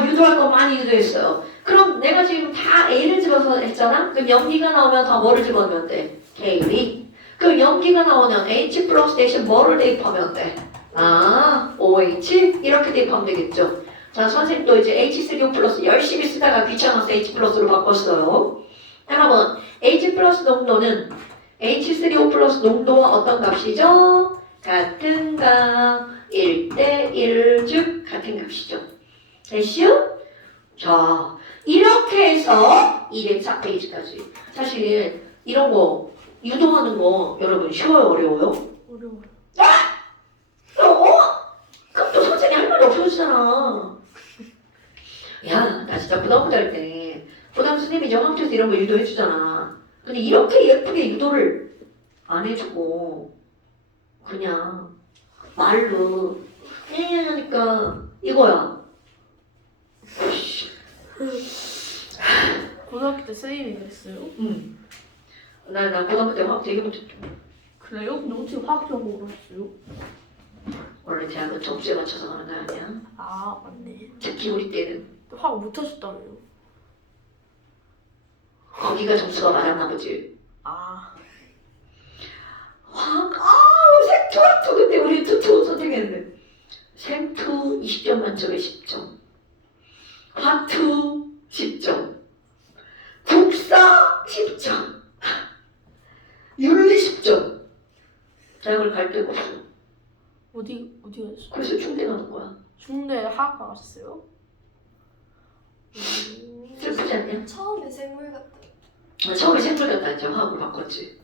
유도할 거 많이 유도했어요. 그럼 내가 지금 다 A를 집어서 했잖아? 그럼 연기가 나오면 다 뭐를 집어넣으면 돼? K. 그럼 연기가 나오면 H 플러스 대신 뭐를 대입하면 돼? OH? 이렇게 대입하면 되겠죠. 자, 선생님 또 이제 H3O 플러스 열심히 쓰다가 귀찮아서 H 플러스로 바꿨어요. 여러분, H 플러스 농도는 H3O 플러스 농도와 어떤 값이죠? 같은 값 1대1 즉 같은 값이죠. 됐슈? 자, 이렇게 해서 204페이지까지. 사실 이런 거 유도하는 거 여러분 쉬워요, 어려워요? 어려워요. 그럼 또 선생님 할 말이 없어지잖아. 야, 나 진짜 고등학교 다닐 때 고등학교 선생님이 영학교에서 이런 거 유도해주잖아. 근데 이렇게 예쁘게 유도를 안 해주고 그냥 말로 하니까 이거야. 고등학교 때 선생님이 그랬어요? 응. 나 고등학교 때 화학 되게 못했죠. 그래요? 근데 어떻게 화학 전공을 했어요? 원래 대학은 점수에 맞춰서 가는 거 아니야? 맞네. 특히 우리 때는 화학 못하셨다며요? 거기가 점수가 많았나 보지. 화학, 생투 그때 우리 투 선택했는데 생투 20점 만점에 10점, 화투 10점, 국사 10점, 윤리 10점. 대학을 갈 데가 없어. 어디 가셨어요? 그래서 중대 가는 거야. 중대 화학과 가셨어요? 슬프지 않냐? 처음에 생물 같다. 처음에 생물 같다 했죠. 화학을 바꿨지.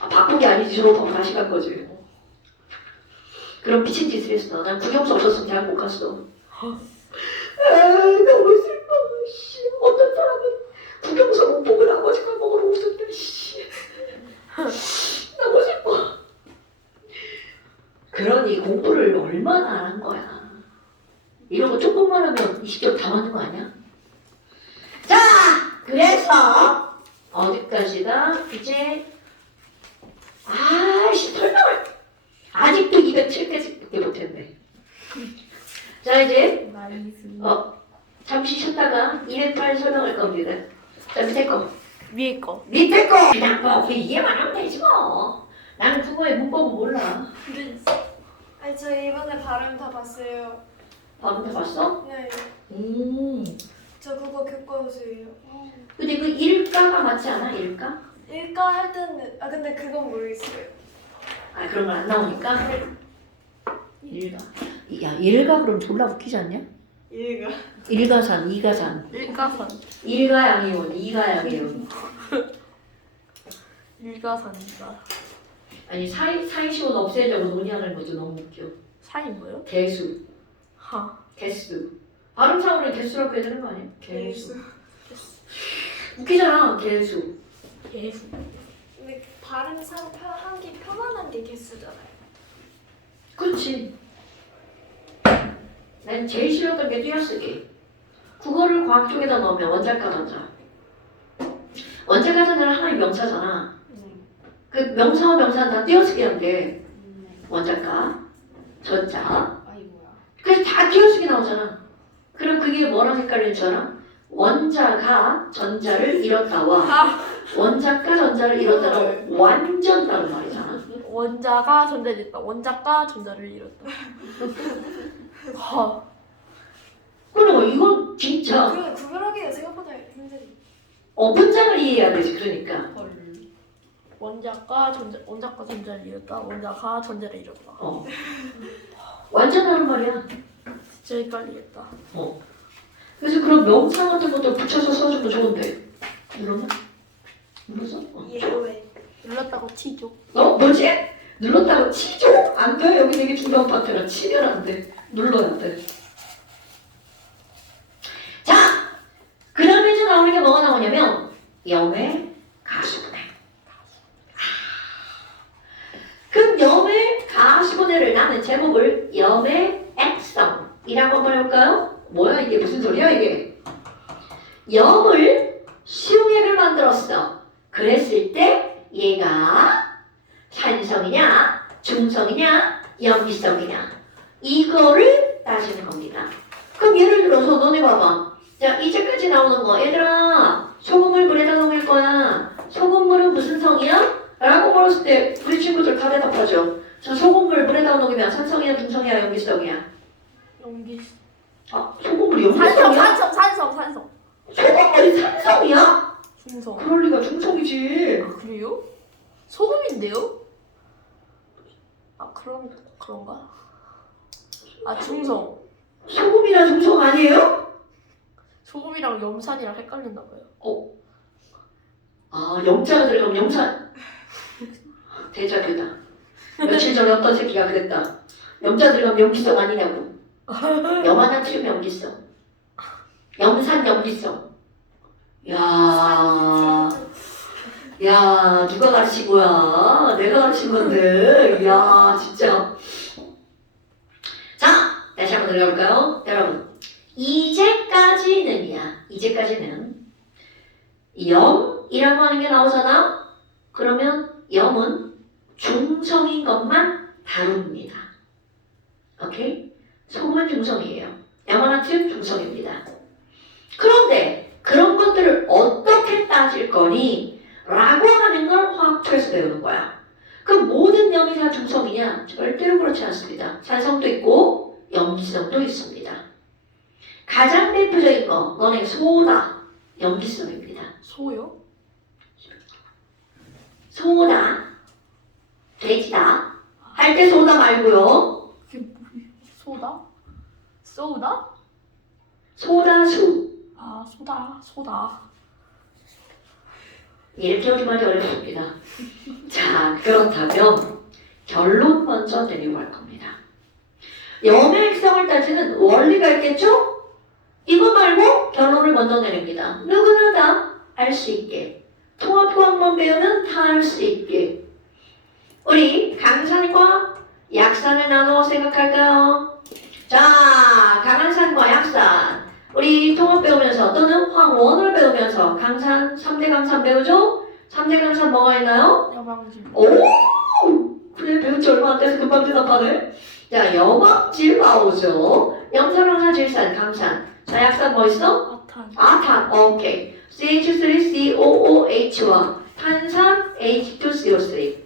바꾼 게 아니지. 졸업하고 다시 간 거지. 그럼 미친 짓을 했어. 난 국영수 없었으면 대학 못 갔어. 너무 슬퍼. 어떤 사람은 국영수 못 보고 나머지 과목으로 웃었다. 너무 슬퍼. 그러니 공부를 얼마나 안 한 거야. 이런 거 조금만 하면 20점 다 맞는 거 아니야? 자, 그래서 어디까지가 이제 설명을 아직도 207개밖에 못했네. 자, 이제 나이스. 잠시 쉬었다가 208 설명할 겁니다. 자, 밑에 거. 위에 거. 밑에 거 그냥 뭐 이해만 하면 되지 뭐. 나는 국어의 문법은 몰라. 근데 아니 저 이번에 발음 다 봤어요. 방금 봤어? 네. 저 그거 교과서예요. 근데 그 일가가 맞지 않아? 일가? 일과 할 때는 근데 그건 모르겠어요. 그런 건 안 나오니까? 일가. 야, 일가 그럼 졸라 웃기지 않냐? 일과. 일가산, 이가산. 일가산. 일가양이온, 이가양이온. 일가산이다. 아니, 사이시온 없애려고 논의하는 것도 너무 웃겨. 사이 뭐요? 개수, 개수. 발음상으로는 개수라고 해야 되는 거 아니야? 개수. 웃기잖아, 개수. 예수. 근데 발음상 하기 편안한 게 개수잖아요. 그렇지. 난 제일 싫었던 게 띄어쓰기. 국어를 과학 쪽에다 넣으면 원작가 전자. 원작가 전자는 하나의 명사잖아. 그 명사와 명사는 다 띄어쓰기 한데 원작가, 전자, 그래서 다 띄어쓰기 나오잖아. 그럼 그게 뭐랑 헷갈리는 줄 알아? 원자가 전자를 잃었다와 원자가 전자를 잃었다는 완전 다른 말이잖아. 원자가 전자를 잃었다. 원자가 전자를 잃었다. 와, 그럼 이건 진짜 그 구별하기가 생각보다 힘들이. 문장을 이해해야 되지. 그러니까 원자가 전자를 잃었다. 원자가 전자를 잃었다. 완전 다른 말이야. 진짜 헷갈리겠다. 그래서 그런 명사 같은 것도 붙여서 써주면 좋은데 눌렀나? 눌렀어? 왜? 눌렀다고 치죠. 뭐지? 눌렀다고 치죠? 안 돼. 여기 되게 중요한 파트라. 치면 안 돼. 눌러야 돼. 자, 그 다음에 이제 나오는 게 뭐가 나오냐면 염의 가수분해. 그 염의 가수분해를 나는 제목을 염의 액성이라고 한번 해볼까요? 뭐야 이게 무슨 소리야 이게? 염을 수액을 만들었어. 그랬을 때 얘가 산성이냐 중성이냐 염기성이냐 이거를 따지는 겁니다. 그럼 예를 들어서 너네 봐봐. 자 이제까지 나오는 거 얘들아 소금을 물에다 녹일 거야. 소금물은 무슨 성이야? 라고 물었을 때 우리 친구들 다 대답하죠. 자 소금물 물에다 녹이면 산성이야 중성이야 염기성이야? 용기. 소금물이 염기성이야? 산성. 소금물이 산성이야? 중성. 그럴 리가 중성이지. 아, 그래요? 소금인데요? 아, 그런가? 아, 중성. 소금이나 중성 아니에요? 소금이랑 염산이랑 헷갈린다 봐요. 염자가 들어가면 염산. 대자뷰다. 며칠 전에 어떤 새끼가 그랬다. 염자 들어가면 염기성 아니냐고. 염화나트륨 염기성. 염산 염기성. 야, 누가 가르친 거야? 내가 가르친 건데. 야, 진짜. 자, 다시 한번 들어볼까요? 여러분, 이제까지는이야. 이제까지는 염이라고 하는 게 나오잖아. 그러면 염은 중성인 것만 다룹니다. 오케이? 소금은 중성이에요. 염화나트륨 중성입니다. 그런데 그런 것들을 어떻게 따질 거니? 라고 하는 걸 화학투에서 배우는 거야. 그 모든 염이 다 중성이냐? 절대로 그렇지 않습니다. 산성도 있고 염기성도 있습니다. 가장 대표적인 거 너네 소다 염기성입니다. 소요? 소다 돼지다 할 때 소다 말고요. 그게 뭐예요? 소다? 소다? 소다수 아, 소다. 이렇게 우리말이 어렵습니다. 자, 그렇다면 결론 먼저 내리고 할 겁니다. 염의 액성을 따지는 원리가 있겠죠? 이거 말고 결론을 먼저 내립니다. 누구나 다 알 수 있게. 통합과학만 배우면 다 알 수 있게. 우리 강산과 약산을 나누어 생각할까요? 자, 강한산과 약산. 우리 통합 배우면서 또는 화학원을 배우면서 강산, 3대 강산 배우죠? 3대 강산 뭐가 있나요? 여방질. 오! 그래 배운 지 얼마 안 돼서 금방 대답하네. 자, 여방질 나오죠. 염산황산질산, 강산. 자, 약산 뭐 있어? 아탄. 아탄, 오케이. CH3COOH와 탄산 H2CO3.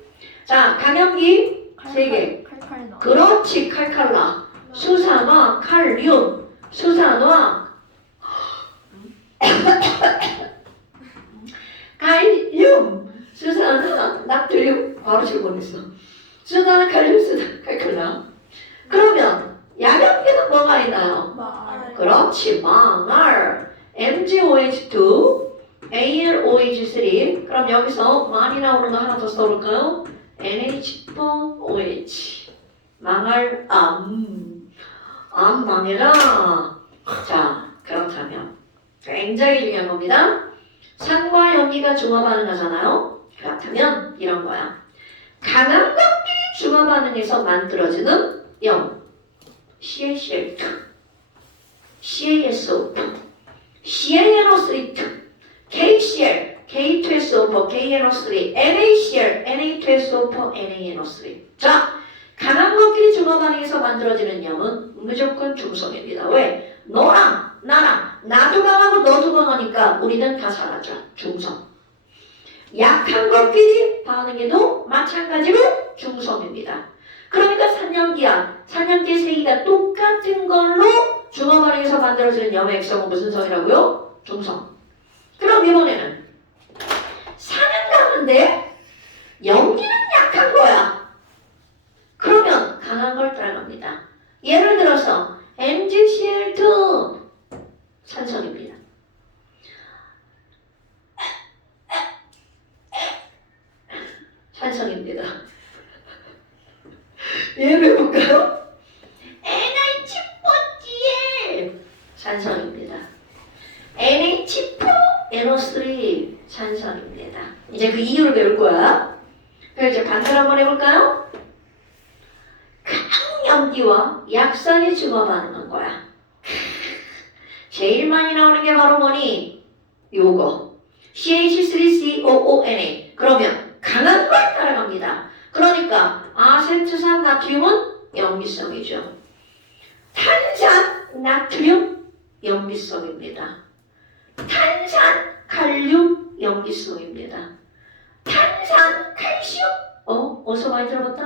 자, 강염기 3개. 칼칼 나. 그렇지, 칼칼라. 수산화, 칼륨. 수산화, 칼륨. 수산화, 나트륨. 바로 질문했어. 수산화, 칼륨, 수산화, 칼칼라. 그러면 약염기는 뭐가 있나요? 말. 그렇지, 망알. MgOH2, AlOH3. 그럼 여기서 많이 나오는 거 하나 더 써볼까요? NH4OH. 망할 암 망해라. 자, 그렇다면 굉장히 중요한 겁니다. 산과 염기가 중화 반응하잖아요. 그렇다면 이런 거야. 강한 감기 중화 반응에서 만들어지는 염 CaCl2, CaSO2, CaNO3, KCl, K2SO4, KNO3, NaCl, Na2SO4, NaNO3. 자, 강한 것끼리 중화 반응에서 만들어지는 염은 무조건 중성입니다. 왜? 너랑 나랑 나도 강하고 너도 강하니까 우리는 다 사라져. 중성. 약한 것끼리 반응해도 마찬가지로 중성입니다. 그러니까 산염기와 산염기 세기가 똑같은 걸로 중화 반응에서 만들어지는 염의 액성은 무슨 성이라고요? 중성. 그럼 이번에는 산은 강한데 염기는 약한 거야. 그러면 강한 걸 따라갑니다. 예를 들어서 MgCl2 산성입니다. 산성입니다. 예를 해볼까요? NH4Cl 산성입니다. NH4NO3 산성입니다. 이제 그 이유를 배울 거야. 그럼 이제 반대로 한번 해볼까요? 강염기와 약산이 중화 반응한 거야. 제일 많이 나오는 게 바로 뭐니? 요거 CH3COONA. 그러면 강한 걸 따라갑니다. 그러니까 아세트산 나트륨은 염기성이죠. 탄산 나트륨 염기성입니다. 탄산 칼륨 염기성입니다. 탄산 칼슘 어디서 많이 들어봤다?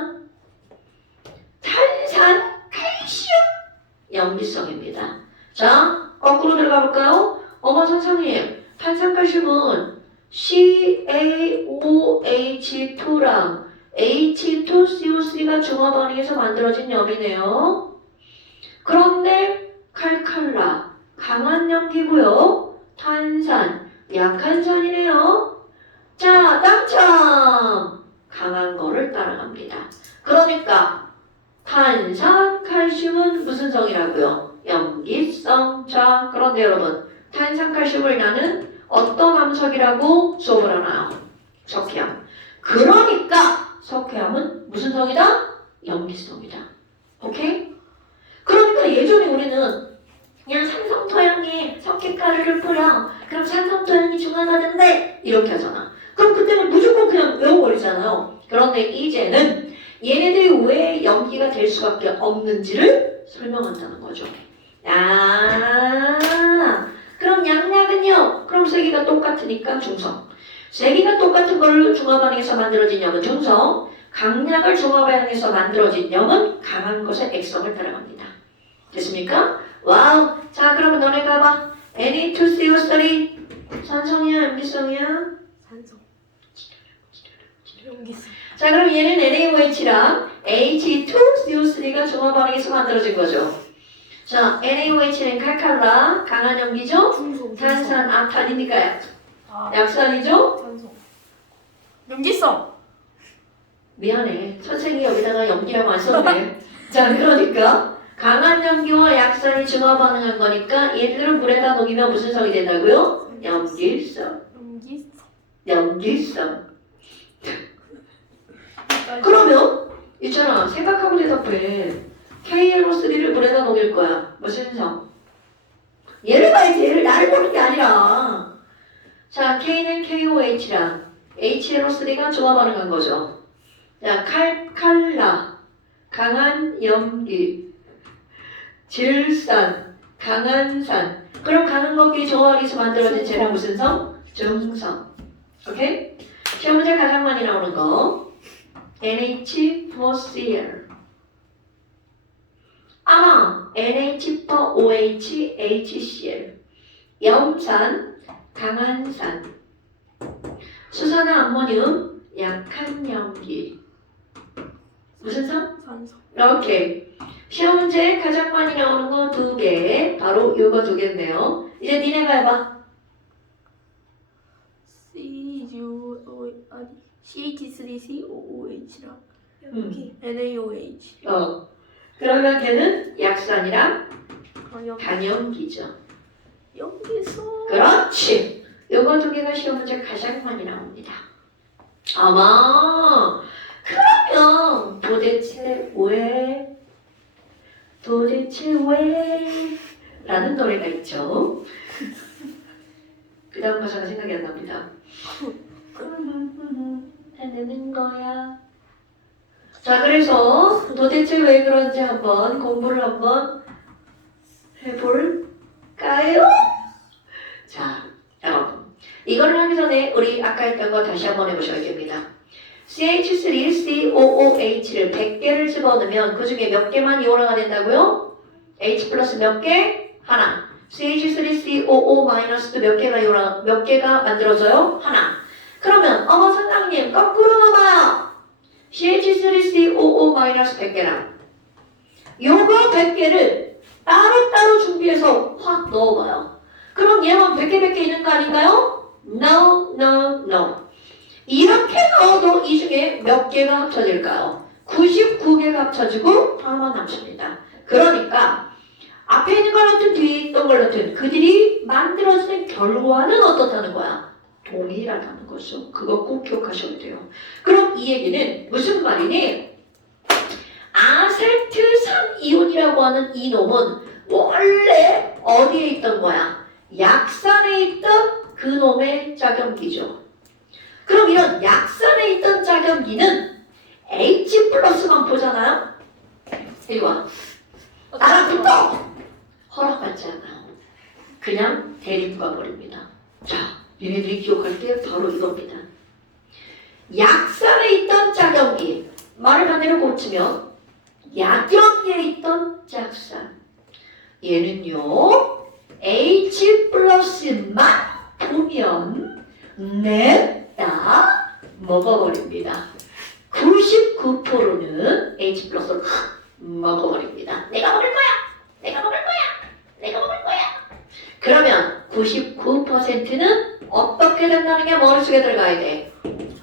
탄산 칼슘 염기성입니다. 자, 거꾸로 들어가 볼까요? 어머 선생님, 탄산 칼슘은 CaOH2랑 H2CO3가 중화 반응에서 만들어진 염이네요. 그런데 칼칼라 강한 염기고요. 탄산 약한 산이네요. 자, 당첨! 강한 거를 따라갑니다. 그러니까 탄산 칼슘은 무슨 성이라고요? 염기성. 자, 그런데 여러분, 탄산 칼슘을 나는 어떤 암석이라고 수업을 하나요? 석회암. 그러니까 석회암은 무슨 성이다? 염기성이다. 오케이? 그러니까 예전에 우리는 그냥 산성토양에 석회가루를 뿌려. 그럼 산성토양이 중화가 된대. 이렇게 하잖아. 그럼 그때는 무조건 그냥 외워버리잖아요. 그런데 이제는 얘네들이 왜 염기가 될 수밖에 없는지를 설명한다는 거죠. 그럼 양약은요? 그럼 세기가 똑같으니까 중성. 세기가 똑같은 걸로 중화 반응에서 만들어진 염은 중성. 강약을 중화 반응에서 만들어진 염은 강한 것의 액성을 따라갑니다. 됐습니까? 와우. 자, 그러면 너네 가봐. Na2CO3 산성이야, 염기성이야? 산성. 용기성. 자, 그럼 얘는 NaOH랑 H2CO3가 중화 반응에서 만들어진 거죠. 자, NaOH는 칼칼라, 강한 염기죠? 중성. 탄산, 암탄이니까 아, 약산이죠? 산성. 용기성. 미안해. 선생님이 여기다가 염기라고 안 썼네. 자, 그러니까 강한 염기와 약산이 중화 반응한 거니까 얘들을 물에다 녹이면 무슨 성이 된다고요? 염기성. 용기성. 염기성. 그러면 있잖아. 생각하고 대답해. KNO3를 물에다 녹일 거야. 무슨 성? 얘를 봐야지. 얘를 나를 보는 게 아니라. 자, K는 KOH랑 HNO3가 중화 반응한 거죠. 자, 칼라, 강한 염기, 질산, 강한 산. 그럼 강한 것끼리 조화해서 만들어진 쟤는 무슨 성? 중성. 오케이? 시험 문제 가장 많이 나오는 거 NH4Cl. NH4OH, HCl. 염산, 강한 산. 수산화 암모늄, 약한 염기. 무슨 성? 산성. 오케이. 시험 문제 가장 많이 나오는 거 2개. 바로 요거 2개인데요. 이제 니네가 해봐. CH3COOH랑 여기 NaOH. 그러면 걔는 약산이랑 강염. 단염기죠. 용기성. 그렇지. 요거 2개가 시험 문제 가장 많이 나옵니다. 아마 그러면 도대체 왜 라는 노래가 있죠. 그 다음 가사가 생각이 안 납니다. 해내는 거야. 자, 그래서 도대체 왜 그런지 한번 공부를 한번 해볼까요? 자, 여러분. 이걸 하기 전에 우리 아까 했던 거 다시 한번 해보셔야 됩니다. CH3COOH를 100개를 집어넣으면 그 중에 몇 개만 이온화가 된다고요? H 플러스 몇 개? 하나. CH3COO 마이너스도 몇 개가 만들어져요? 하나. 그러면 어머 선생님 거꾸로 넣어봐요. CH3COO 마이너스 100개랑 요거 100개를 따로따로 준비해서 확 넣어봐요. 그럼 얘만 100개 있는 거 아닌가요? No, no, no. 이렇게 넣어도 이 중에 몇 개가 합쳐질까요? 99개가 합쳐지고 하나만 남습니다. 그러니까 앞에 있는 걸 넣든 뒤에 있던 걸 넣든 그들이 만들어지는 결과는 어떻다는 거야? 동일하다는 거죠. 그거 꼭 기억하셔야 돼요. 그럼 이 얘기는 무슨 말이니? 아세트산 이온이라고 하는 이 놈은 원래 어디에 있던 거야? 약산에 있던 그 놈의 작용기죠. 그럼 이런 약산에 있던 작용기는 H 플러스만 보잖아요? 이리 와. 나랑 붙어! 허락받지 않아. 그냥 대립 가버립니다. 자, 얘네들이 기억할 때 바로 이겁니다. 약산에 있던 작용기, 말을 반대로 고치면 약염기에 있던 짝산. 얘는요, H 플러스만 보면 냅다 먹어버립니다. 99%는 H 플러스를 먹어버립니다. 내가 먹을 거야! 내가 먹을 거야! 내가 먹을 거야! 그러면 99%는 어떻게 된다는 게 머릿속에 들어가야 돼?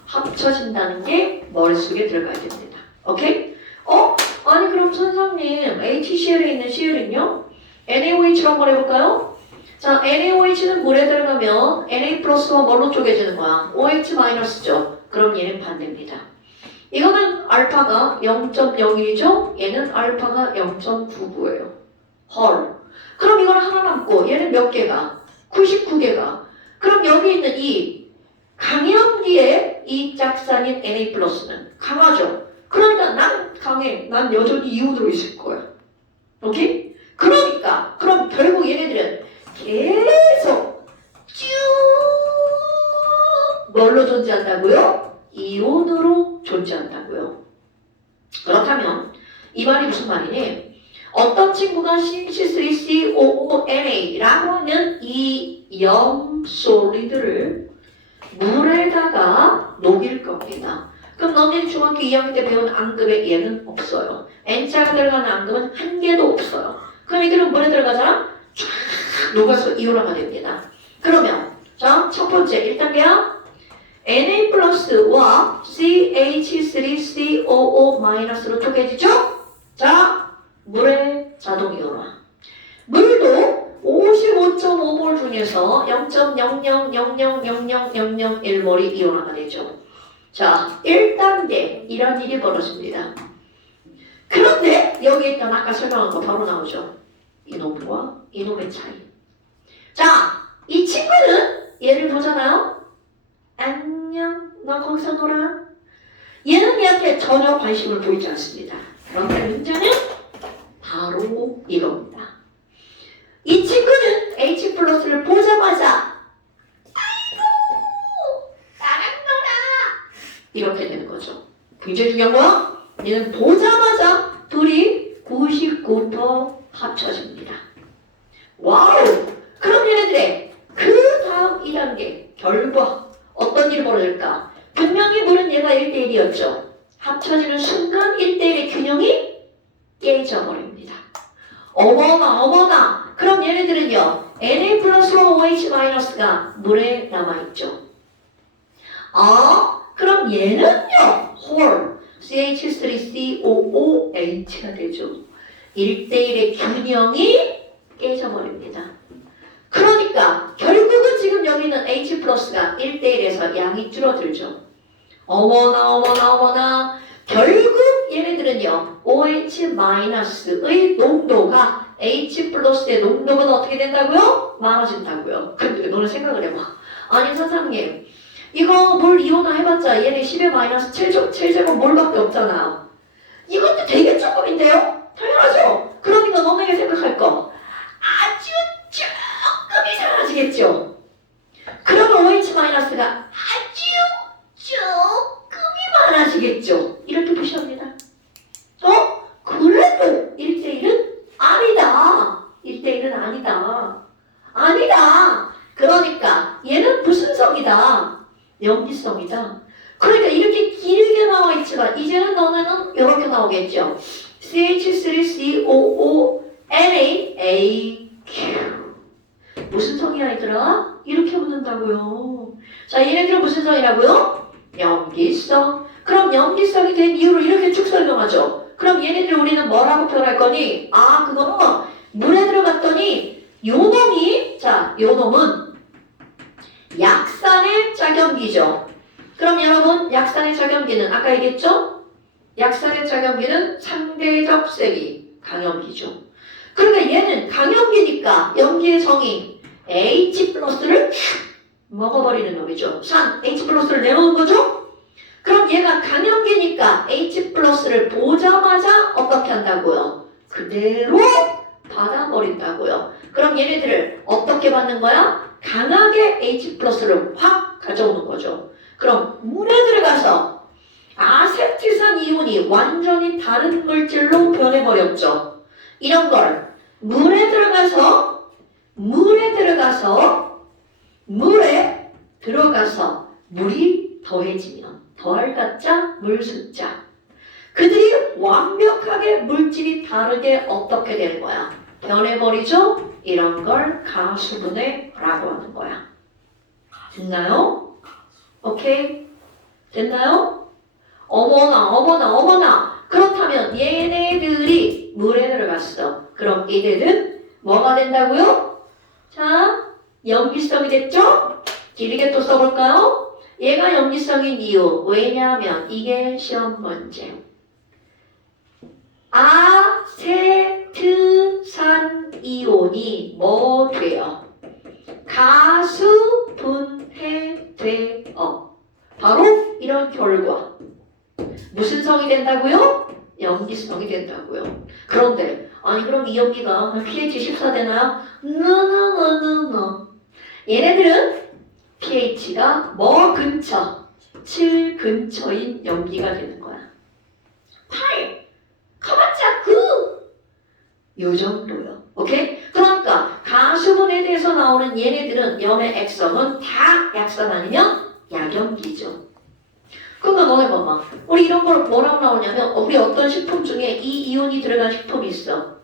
합쳐진다는 게 머릿속에 들어가야 됩니다. 오케이? 아니 그럼 선생님 HCl에 있는 Cl은요? NaOH로 한번 해볼까요? 자, NaOH는 물에 들어가면 Na 플러스와 뭘로 쪼개지는 거야? OH 마이너스죠? 그럼 얘는 반대입니다. 이거는 알파가 0.01이죠? 얘는 알파가 0.99예요. 헐. 그럼 이거는 하나 남고 얘는 몇 개가? 99개가. 그럼 여기 있는 이 강염기의 이 짝산인 Na 플러스는 강하죠? 그러니까 난 강해. 난 여전히 이온으로 있을 거야. 오케이? 그러니까 그럼 결국 얘네들은 계속 쭉 뭘로 존재한다고요? 이온으로 존재한다고요. 그렇다면 이 말이 무슨 말이니? 어떤 친구가 CH3COONA라고 하는 이 염솔리드를 물에다가 녹일 겁니다. 그럼 너네 중학교 2학년 때 배운 앙금에 얘는 없어요. N자가 들어가는 앙금은 한 개도 없어요. 그럼 이들은 물에 들어가잖아? 쫙 녹아서 이온화가 됩니다. 그러면 자, 첫 번째 1단계야. Na 플러스와 CH3COO 마이너스로 쪼개지죠? 자, 물의 자동 이온화. 물도 55.5몰 중에서 0.00000001몰이 이온화가 되죠. 자, 1단계 이런 일이 벌어집니다. 그런데 여기 있던 아까 설명한 거 바로 나오죠. 이놈과 이놈의 차이. 자, 이 친구는 얘를 보잖아요. 안녕, 너 거기서 놀아. 얘는 얘한테 전혀 관심을 보이지 않습니다. 그런데 문제는 바로 이겁니다. 이 친구는 H 플러스를 보자마자 아이고 나랑 놀아 이렇게 되는 거죠. 굉장히 중요한 거야. 얘는 보자마자 둘이 99% 합쳐집니다. 와우! 그럼 얘네들의 그 다음 2단계 결과 어떤 일이 벌어질까? 분명히 물은 얘가 1대1이었죠. 합쳐지는 순간 1대1의 균형이 깨져버립니다. 어머나 그럼 얘네들은요 Na 플러스와 OH 마이너스가 물에 남아있죠. 그럼 얘는요 홀 CH3COOH가 되죠. 1대1의 균형이 깨져버립니다. 그러니까 결국은 지금 여기 있는 H 플러스가 1대1에서 양이 줄어들죠. 어머나 결국 얘네들은요 OH 마이너스의 농도가 H 플러스의 농도는 어떻게 된다고요? 많아진다고요. 근데 너는 생각을 해봐. 아니 선생님 이거 물 이온화 해봤자 얘네 10의 마이너스 7제곱 몰밖에 없잖아요. 이것도 되게 조금인데요? 당연하죠? 그러니까 너네가 생각할 거 아주 조금이 사라지겠죠? 그러면 OH-가 아주 조금이 많아지겠죠? 이렇게 표시합니다. 그래도 1대1은 아니다. 1대1은 아니다. 아니다. 그러니까 얘는 무슨 성이다? 염기성이다. 그러니까 이렇게 길게 나와 있지만 이제는 너네는 이렇게 나오겠죠. CH3COONA 무슨 성이야 얘들아? 이렇게 묻는다고요. 자, 얘네들은 무슨 성이라고요? 염기성. 그럼 염기성이 된 이유를 이렇게 쭉 설명하죠. 그럼 얘네들 우리는 뭐라고 표현할 거니? 그거는 물에 들어갔더니 요놈이, 자, 요놈은 약산의 작용기죠. 그럼 여러분, 약산의 작용기는 아까 얘기했죠? 약산의 작용기는 상대적 세기, 강염기죠. 그러니까 얘는 강염기니까 염기의 성이 H 플러스를 먹어버리는 놈이죠. 산, H 플러스를 내놓은 거죠? 그럼 얘가 강염기니까 H 플러스를 보자마자 어떻게 한다고요? 그대로 받아버린다고요. 그럼 얘네들을 어떻게 받는 거야? 강하게 H 플러스를 확 가져오는 거죠. 그럼 물에 들어가서 아세트산 이온이 완전히 다른 물질로 변해버렸죠. 이런 걸 물에 들어가서 물이 더해지면 더할 가짜 물 숫자 그들이 완벽하게 물질이 다르게 어떻게 되는 거야? 변해버리죠? 이런 걸 가수분해라고 하는 거야. 됐나요? 오케이? 됐나요? 어머나. 그렇다면 얘네들이 물에 들어갔어. 그럼 얘네들은 뭐가 된다고요? 자, 염기성이 됐죠? 길게 또 써볼까요? 얘가 염기성인 이유. 왜냐하면 이게 시험 문제. 아세트산 이온이 뭐 돼요? 가수 분해돼요. 바로 이런 결과. 무슨 성이 된다고요? 염기성이 된다고요. 그런데 그럼 이 염기가 pH 14 되나요? No. 얘네들은 pH가 뭐 근처? 7 근처인 염기가 되는 거야. 8 가봤자 요 정도요. 오케이? 그러니까 가수분에 대해서 나오는 얘네들은 염의 액성은 다 약산 아니면 약염기죠. 그러면 너네 봐봐. 우리 이런 걸 뭐라고 나오냐면 우리 어떤 식품 중에 이 이온이 들어간 식품이 있어.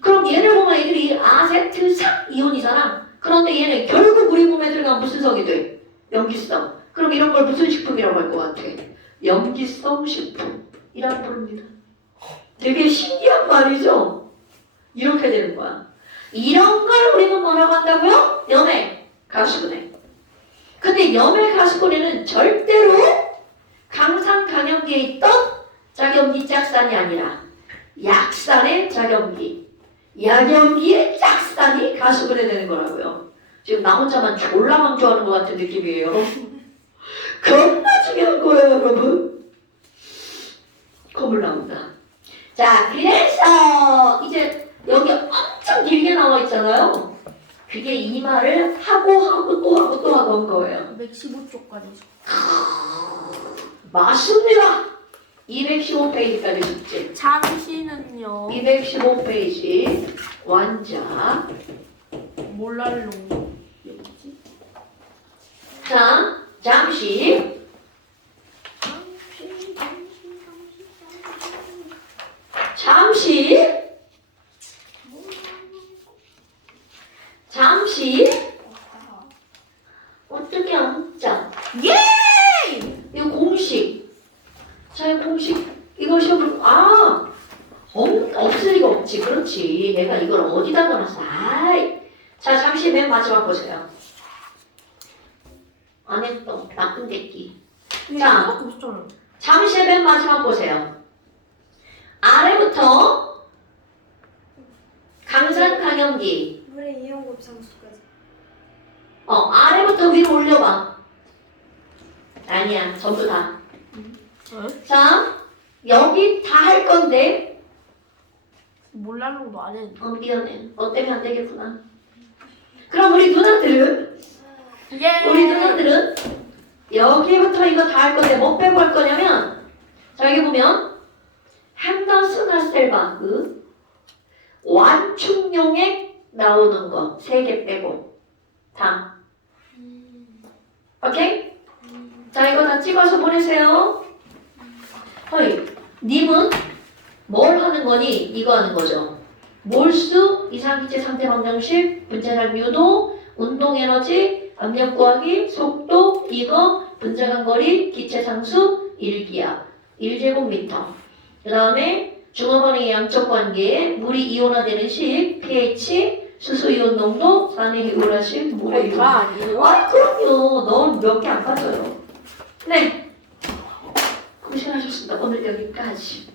그럼 얘를 보면 애들이 아세트산 이온이잖아. 그런데 얘는 결국 우리 몸에 들어간 무슨 성이 돼? 염기성. 그럼 이런 걸 무슨 식품이라고 할 것 같아? 염기성 식품이라고 부릅니다. 되게 신기한 말이죠? 이렇게 되는 거야. 이런 걸 우리는 뭐라고 한다고요? 염의 가수분해. 근데 염의 가수분해는 절대로 강산 강염기에 있던 작염기 짝산이 아니라 약산의 작염기, 약염기의 짝산이 가수분해 되는 거라고요. 지금 나 혼자만 졸라 강조하는 것 같은 느낌이에요. 겁나 중요한 거예요, 여러분. 겁을 나온다. 자, 그래서 이제 여기 엄청 길게 나와 있잖아요. 그게 이 말을 하고 또 하고 한 거예요. 115쪽까지. 맞습니다. 215페이지까지 숙제. 잠시는요. 215페이지 원자. 몰랄롱. 여기지? 자, 잠시. 어떻게 앉자? 예! 이거 공식. 자, 이 공식. 이거 시험 없을 리가 없지. 그렇지. 내가 이걸 어디다 넣어놨어. 자, 잠시 맨 마지막 보세요. 안 했던 나쁜 데끼. 자, 이거 없잖아. 잠시 맨 마지막 보세요. 아래부터 강산 강염기. 물의 이온 곱상수까지. 아래부터 위로 올려봐. 아니야, 전부 다. 어? 자, 여기 다 할 건데 몰라는 거 안 했는데. 미안해. 너 때문에 안 되겠구나. 그럼 우리 누나들은 예. 우리 누나들은 여기부터 이거 다 할 건데 뭐 빼고 할 거냐면 자 여기 보면 핸더슨 하셀바흐 완충용액 나오는 거 3개 빼고 다 오케이? 자 이거 다 찍어서 보내세요. 허이 님은 뭘 하는 거니? 이거 하는 거죠. 몰수, 이상기체 상태 방정식, 분자량 유도, 운동 에너지, 압력 구하기, 속도, 이거, 분자간 거리, 기체 상수, 1기압, 1제곱미터. 그 다음에 중화반응의 양적 관계, 물이 이온화되는 식, pH, 수소 이온 농도, 산의 해골화식, 물의 이거 이온. 아니에요? 아이 그럼요. 넌 몇 개 안 빠져요. 네. 고생하셨습니다. 오늘 여기까지.